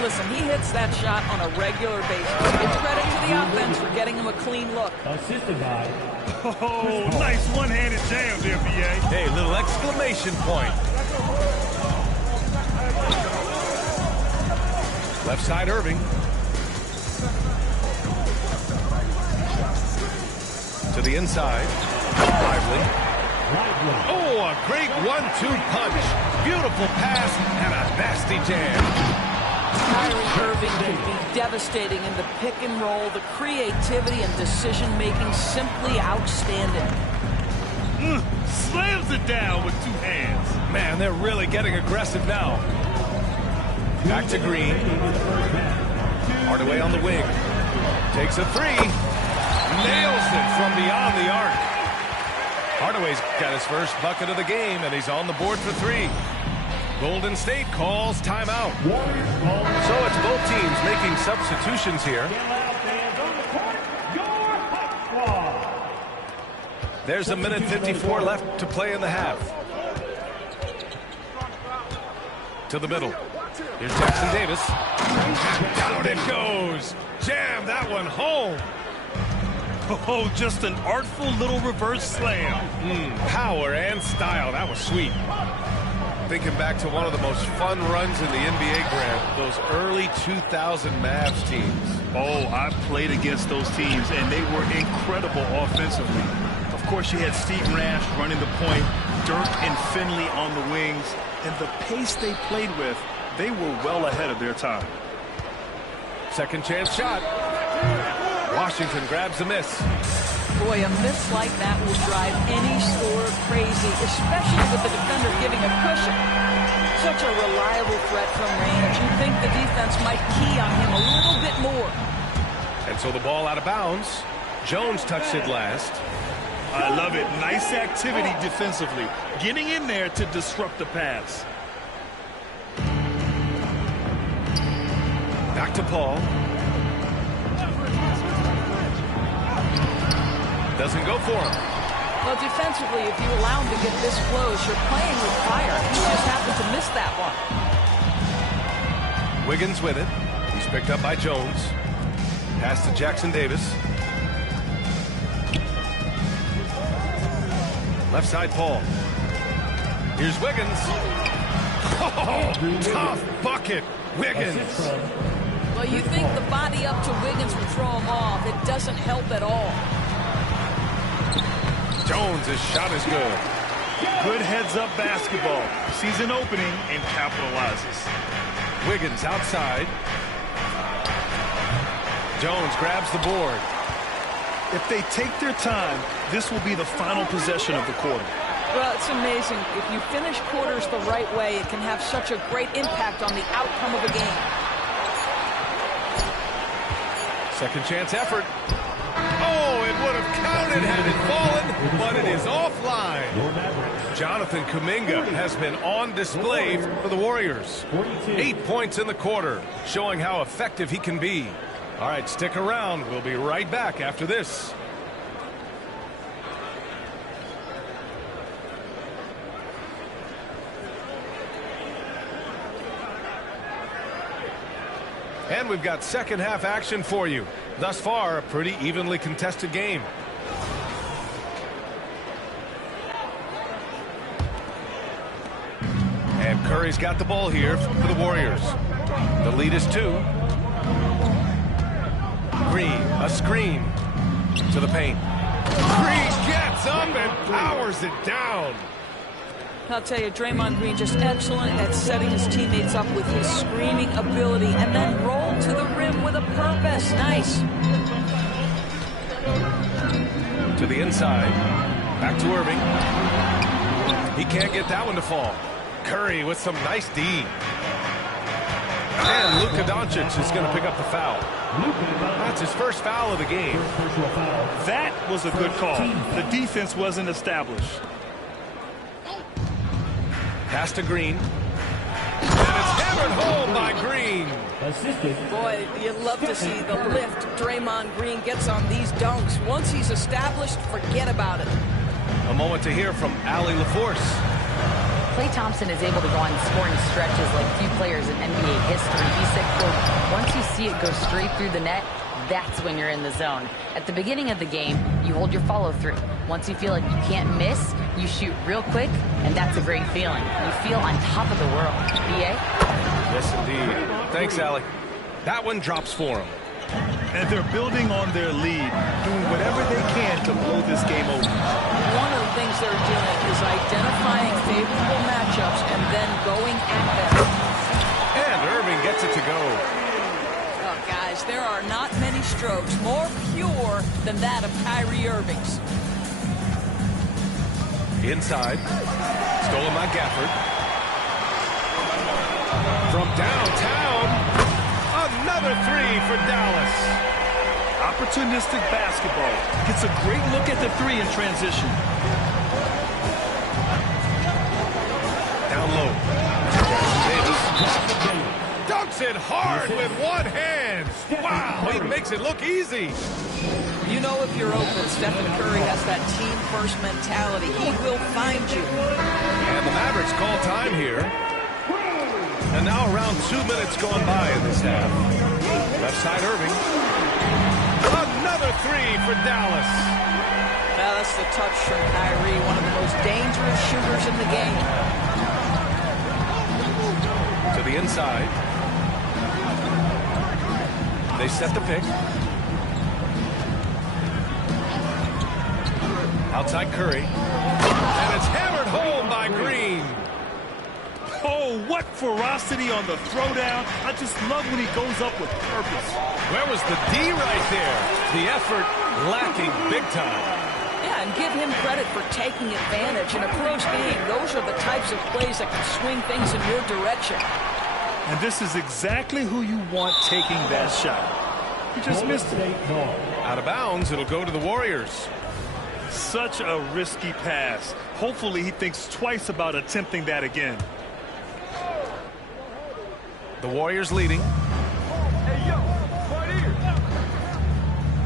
Listen, he hits that shot on a regular basis. It's credit to the offense for getting him a clean look. Assisted by. Oh, nice one-handed jam there, BA. Hey, little exclamation point. Left side, Irving. To the inside. Lively. Oh, a great 1-2 punch. Beautiful pass and a nasty jam. Kyrie Irving can be devastating in the pick and roll. The creativity and decision-making simply outstanding. Slams it down with two hands. Man, they're really getting aggressive now. Back to Green. Hardaway on the wing. Takes a three. Nails it from beyond the arc. Hardaway's got his first bucket of the game, and he's on the board for three. Golden State calls timeout. So it's both teams making substitutions here. There's a minute 54 left to play in the half. To the middle. Here's Jackson Davis. And down it goes. Jam that one home. Oh, just an artful little reverse slam. Power and style. That was sweet. Thinking back to one of the most fun runs in the NBA, Grant, those early 2000 Mavs teams. Oh, I played against those teams, and they were incredible offensively. Of course, you had Steve Nash running the point, Dirk and Finley on the wings, and the pace they played with, they were well ahead of their time. Second chance shot. Washington grabs a miss. Boy, a miss like that will drive any scorer crazy, especially with the defender giving a cushion. Such a reliable threat from range. You'd think the defense might key on him a little bit more. And so the ball out of bounds. Jones touched it last. I love it. Nice activity defensively. Getting in there to disrupt the pass. Back to Paul. Doesn't go for him. Well, defensively, if you allow him to get this close, you're playing with fire. He just happened to miss that one. Wiggins with it. He's picked up by Jones. Pass to Jackson Davis. Left side, Paul. Here's Wiggins. Oh, tough bucket. Wiggins. Well, you think the body up to Wiggins would throw him off. It doesn't help at all. Jones' shot is good. Good heads-up basketball. Sees an opening and capitalizes. Wiggins outside. Jones grabs the board. If they take their time, this will be the final possession of the quarter. Well, it's amazing. If you finish quarters the right way, it can have such a great impact on the outcome of a game. Second chance effort. Oh, it would have counted had it fallen, but it is offline. Jonathan Kuminga has been on display for the Warriors. 8 points in the quarter, showing how effective he can be. All right, stick around. We'll be right back after this. And we've got second half action for you. Thus far, a pretty evenly contested game. And Curry's got the ball here for the Warriors. The lead is 2. Green, a screen to the paint. Green gets up and powers it down. I'll tell you, Draymond Green just excellent at setting his teammates up with his screening ability and then roll to the rim with a purpose. Nice. To the inside. Back to Irving. He can't get that one to fall. Curry with some nice D. And Luka Doncic is going to pick up the foul. That's his first foul of the game. That was a good call. The defense wasn't established. Pass to Green. And it's hammered home by Green. Boy, you love to see the lift Draymond Green gets on these dunks. Once he's established, forget about it. A moment to hear from Allie LaForce. Klay Thompson is able to go on scoring stretches like few players in NBA history. He said, quote, once you see it go straight through the net, that's when you're in the zone. At the beginning of the game, you hold your follow-through. Once you feel like you can't miss, you shoot real quick, and that's a great feeling. You feel on top of the world. B.A.? Yes, indeed. Thanks, Allie. That one drops for him. And they're building on their lead, doing whatever they can to blow this game over. One of the things they're doing is identifying favorable matchups and then going at them. And Irving gets it to go. Oh, guys, there are not many strokes more pure than that of Kyrie Irving's. Inside. Stolen by Gafford. From downtown. Another three for Dallas. Opportunistic basketball. Gets a great look at the three in transition. Down low. Davis. Dunks it hard with one hand. Wow, he makes it look easy. You know if you're open, Stephen Curry has that team-first mentality. He will find you. And the Mavericks call time here. And now around 2 minutes gone by in this half. Left side Irving. Another three for Dallas. Now that's the touch from Kyrie, one of the most dangerous shooters in the game. To the inside. They set the pick. Outside Curry. And it's hammered home by Green. Oh, what ferocity on the throwdown. I just love when he goes up with purpose. Where was the D right there? The effort lacking big time. Yeah, and give him credit for taking advantage. In a close game, those are the types of plays that can swing things in your direction. And this is exactly who you want taking that shot. He just missed it. Out of bounds, it'll go to the Warriors. Such a risky pass. Hopefully he thinks twice about attempting that again. The Warriors leading.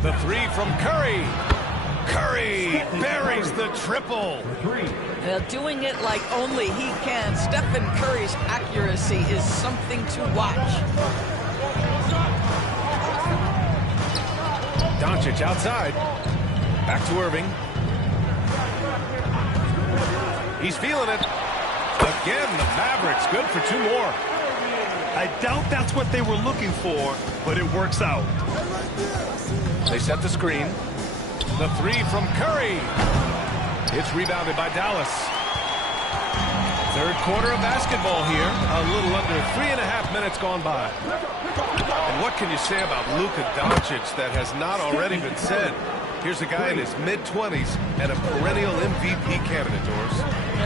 The three from Curry. Curry buries the triple. Doing it like only he can. Stephen Curry's accuracy is something to watch. Doncic outside. Back to Irving. He's feeling it. Again, the Mavericks good for 2 more. I doubt that's what they were looking for, but it works out. They set the screen. The three from Curry. It's rebounded by Dallas. Third quarter of basketball here. A little under 3.5 minutes gone by. And what can you say about Luka Doncic that has not already been said? Here's a guy in his mid-20s and a perennial MVP candidate, Doris.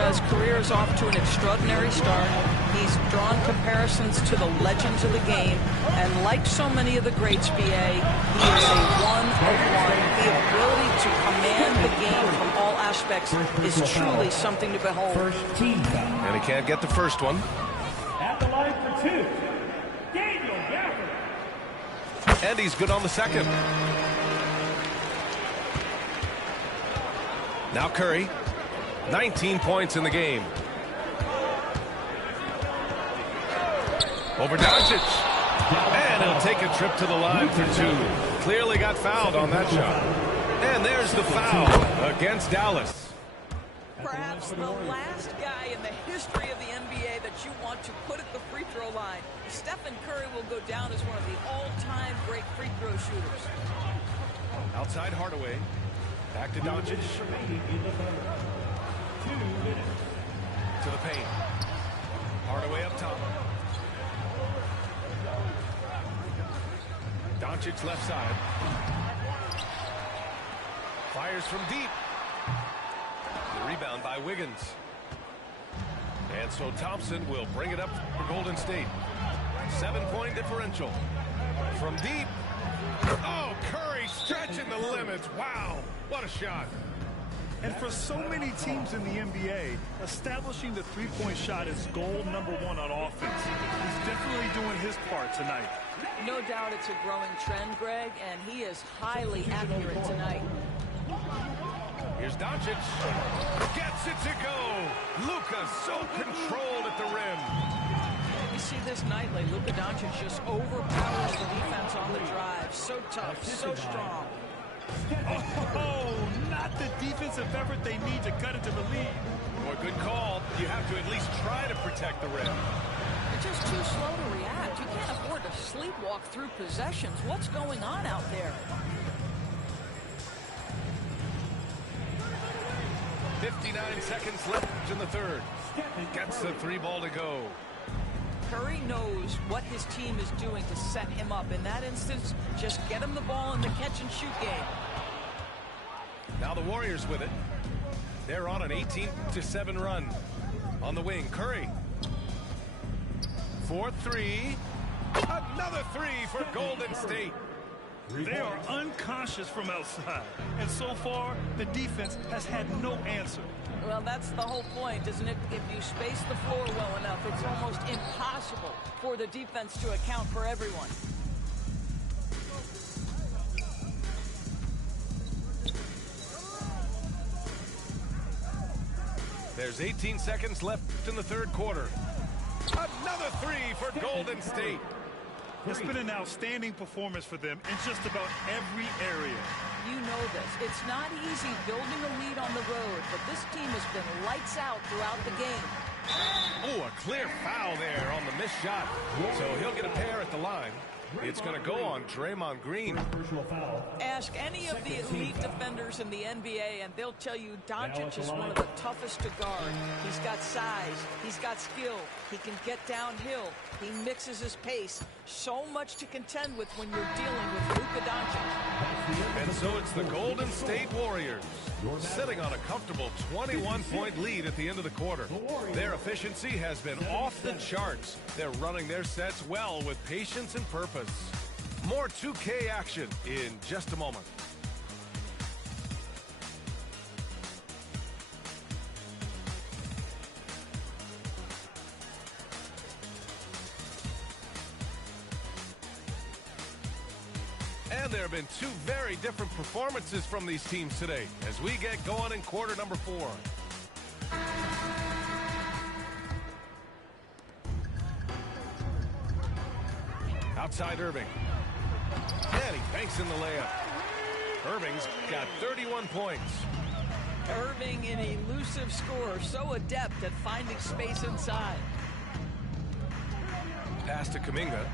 His career is off to an extraordinary start. He's drawn comparisons to the legends of the game, and like so many of the greats, BA, he is a one-of-one. The ability to command the game from all aspects is truly something to behold. And he can't get the first one. At the line for two, Daniel Gafford. And he's good on the second. Now Curry, 19 points in the game. Over Doncic. And he'll take a trip to the line for two. Clearly got fouled on that shot. And there's the foul against Dallas. Perhaps the last guy in the history of the NBA that you want to put at the free throw line. Stephen Curry will go down as one of the all-time great free throw shooters. Outside Hardaway. Back to Doncic. 2 minutes. To the paint. Hardaway up top. Doncic left side. Fires from deep. The rebound by Wiggins. And so Thompson will bring it up for Golden State. 7-point differential. From deep. Oh, Curry stretching the limits. Wow, what a shot. And for so many teams in the NBA, establishing the three-point shot is goal number one on offense. He's definitely doing his part tonight. No doubt it's a growing trend, Greg, and he is highly accurate tonight. Here's Doncic. Gets it to go. Luka so controlled at the rim. We see this nightly. Luka Doncic just overpowers the defense on the drive. So tough, so strong. Oh, not the defensive effort they need to cut into the lead. Boy, good call. You have to at least try to protect the rim. You're just too slow to react. You can't afford to sleepwalk through possessions. What's going on out there? 59 seconds left in the third. Gets the three ball to go. Curry knows what his team is doing to set him up. In that instance, just get him the ball in the catch-and-shoot game. Now the Warriors with it. They're on an 18-7 run. On the wing, Curry. 4-3. Another three for Golden State. They are unconscious from outside. And so far, the defense has had no answer. Well, that's the whole point, isn't it? If you space the floor well enough, it's almost impossible for the defense to account for everyone. There's 18 seconds left in the third quarter. Another three for Golden State. It's been an outstanding performance for them in just about every area. You know this. It's not easy building a lead on the road, but this team has been lights out throughout the game. Oh, a clear foul there on the missed shot. So he'll get a pair at the line. It's going to go on Draymond Green. Ask any of the elite defenders in the NBA, and they'll tell you Doncic is one of the toughest to guard. He's got size. He's got skill. He can get downhill. He mixes his pace. So much to contend with when you're dealing with Luka Doncic. And so it's the Golden State Warriors sitting on a comfortable 21-point lead at the end of the quarter. Their efficiency has been off the charts. They're running their sets well with patience and purpose. More 2K action in just a moment. And there have been two very different performances from these teams today as we get going in quarter number 4. Outside Irving. And he banks in the layup. Irving's got 31 points. Irving, an elusive scorer, so adept at finding space inside. Pass to Kuminga.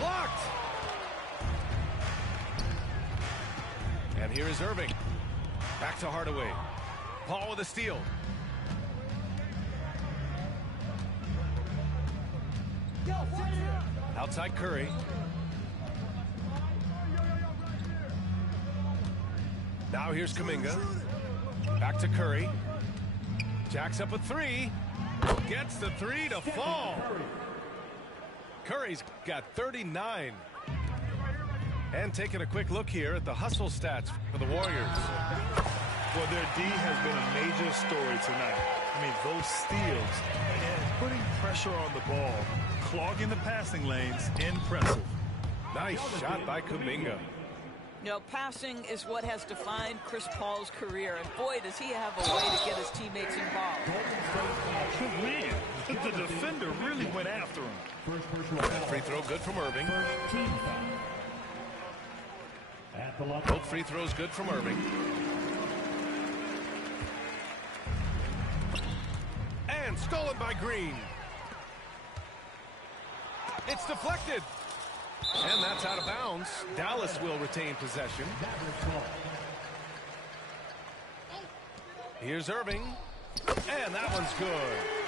Blocked! And here is Irving. Back to Hardaway. Paul with a steal. Outside Curry. Now here's Kuminga. Back to Curry. Jacks up a three. Gets the three to fall. Curry's got 39. And taking a quick look here at the hustle stats for the Warriors. Well, their D has been a major story tonight. I mean, those steals and putting pressure on the ball, clogging the passing lanes, impressive. Nice shot by Kuminga. You know, passing is what has defined Chris Paul's career, and boy, does he have a way to get his teammates involved. Man, the defender really went after him. Free throw good from Irving. Both Both free throws good from Irving. And stolen by Green. It's deflected. And that's out of bounds. Dallas will retain possession. Here's Irving. And that one's good.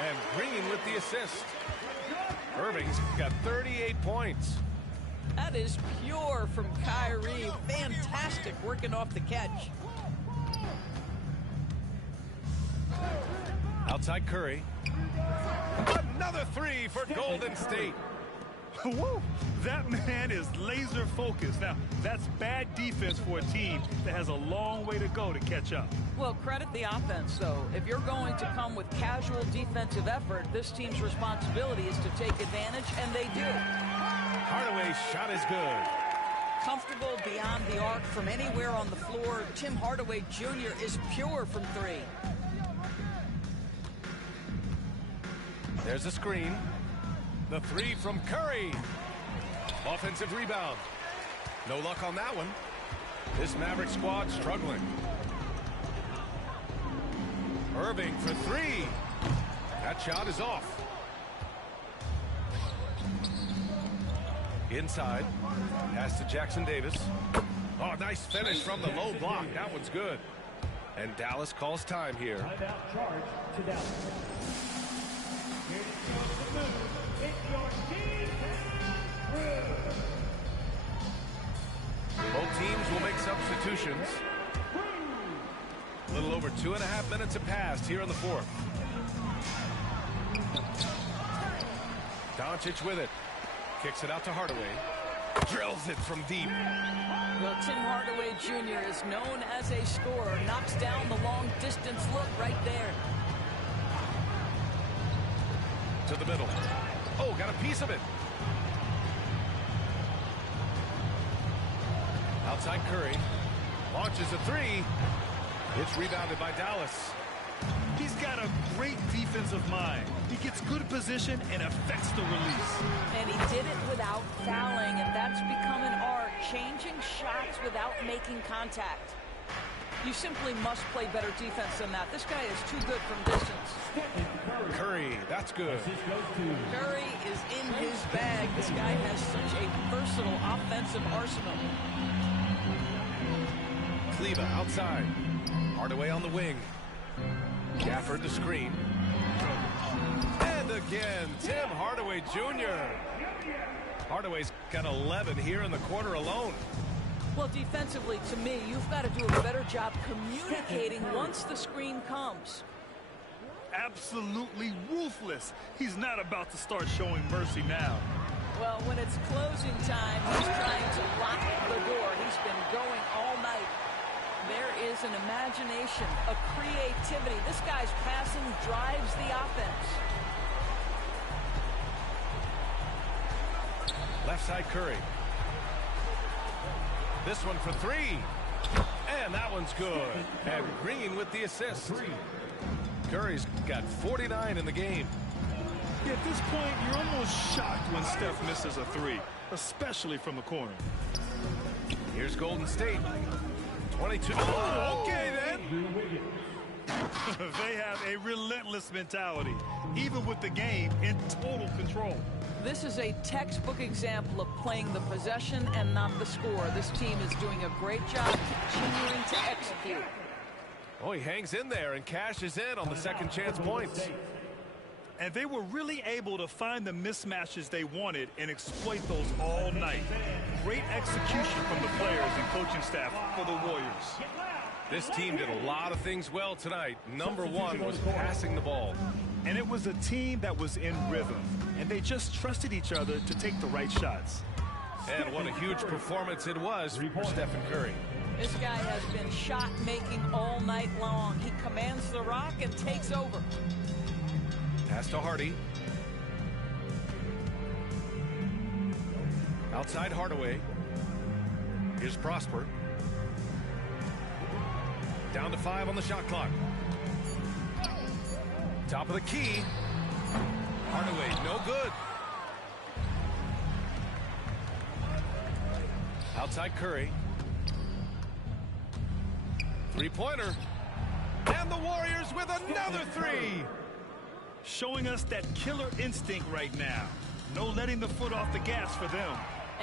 And Green with the assist. Irving's got 38 points. That is pure from Kyrie. Fantastic working off the catch. Outside Curry. Another three for Golden State. Woo! That man is laser focused. Now, that's bad defense for a team that has a long way to go to catch up. Well, credit the offense, though. If you're going to come with casual defensive effort, this team's responsibility is to take advantage, and they do. Hardaway's shot is good. Comfortable beyond the arc from anywhere on the floor. Tim Hardaway Jr. is pure from three. There's a screen. The three from Curry. Offensive rebound. No luck on that one. This Maverick squad struggling. Irving for three. That shot is off. Inside. Pass to Jackson Davis. Oh, nice finish from the low block. That one's good. And Dallas calls time here. timeout charge to Dallas. It's your Both teams will make substitutions. A little over 2.5 minutes have passed here in the fourth. Doncic with it. Kicks it out to Hardaway. Drills it from deep. Well, Tim Hardaway Jr. is known as a scorer. Knocks down the long distance look right there. To the middle. Oh, got a piece of it. Outside Curry. Launches a three. It's rebounded by Dallas. He's got a great defensive mind. He gets good position and affects the release. And he did it without fouling, and that's become an art. Changing shots without making contact. You simply must play better defense than that. This guy is too good from distance. Curry, that's good. Curry is in his bag. This guy has such a versatile offensive arsenal. Kleba outside. Hardaway on the wing. Gafford the screen. And again, Tim Hardaway Jr. Hardaway's got 11 here in the quarter alone. Well, defensively, to me, you've got to do a better job communicating once the screen comes. Absolutely ruthless. He's not about to start showing mercy now. Well, when it's closing time, he's trying to lock the door. He's been going all night. There is an imagination, a creativity. This guy's passing drives the offense. Left side Curry. This one for three. And that one's good. And Green with the assist. Curry's got 49 in the game. Yeah, at this point, you're almost shocked when Steph misses a three, especially from the corner. Here's Golden State. 22. Oh, okay then. They have a relentless mentality, even with the game in total control. This is a textbook example of playing the possession and not the score. This team is doing a great job continuing to execute. Oh, he hangs in there and cashes in on the second chance points. And they were really able to find the mismatches they wanted and exploit those all night. Great execution from the players and coaching staff for the Warriors. This team did a lot of things well tonight. Number one was passing the ball. And it was a team that was in rhythm, and they just trusted each other to take the right shots. And what a huge performance it was for Stephen Curry. This guy has been shot-making all night long. He commands the rock and takes over. Pass to Hardy. Outside Hardaway. Here's Prosper. Down to 5 on the shot clock. Top of the key. Hardaway, no good. Outside Curry. Three-pointer. And the Warriors with another three. Showing us that killer instinct right now. No letting the foot off the gas for them.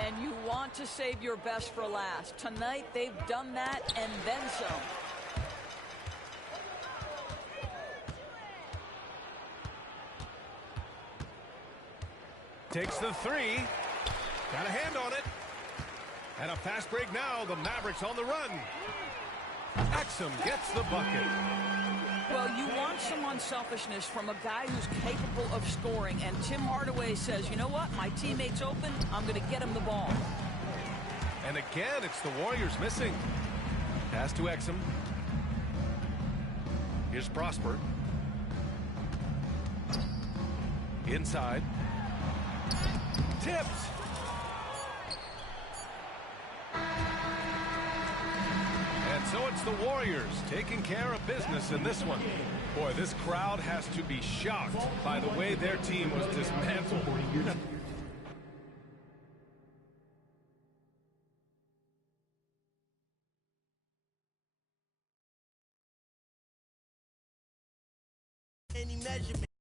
And you want to save your best for last. Tonight, they've done that and then some. Takes the three. Got a hand on it. And a fast break now. The Mavericks on the run. Exum gets the bucket. Well, you want some unselfishness from a guy who's capable of scoring. And Tim Hardaway says, you know what? My teammate's open. I'm going to get him the ball. And again, it's the Warriors missing. Pass to Exum. Here's Prosper. Inside. Tipped. And so it's the Warriors taking care of business in this one. Boy, this crowd has to be shocked by the way their team was dismantled. Any measurement.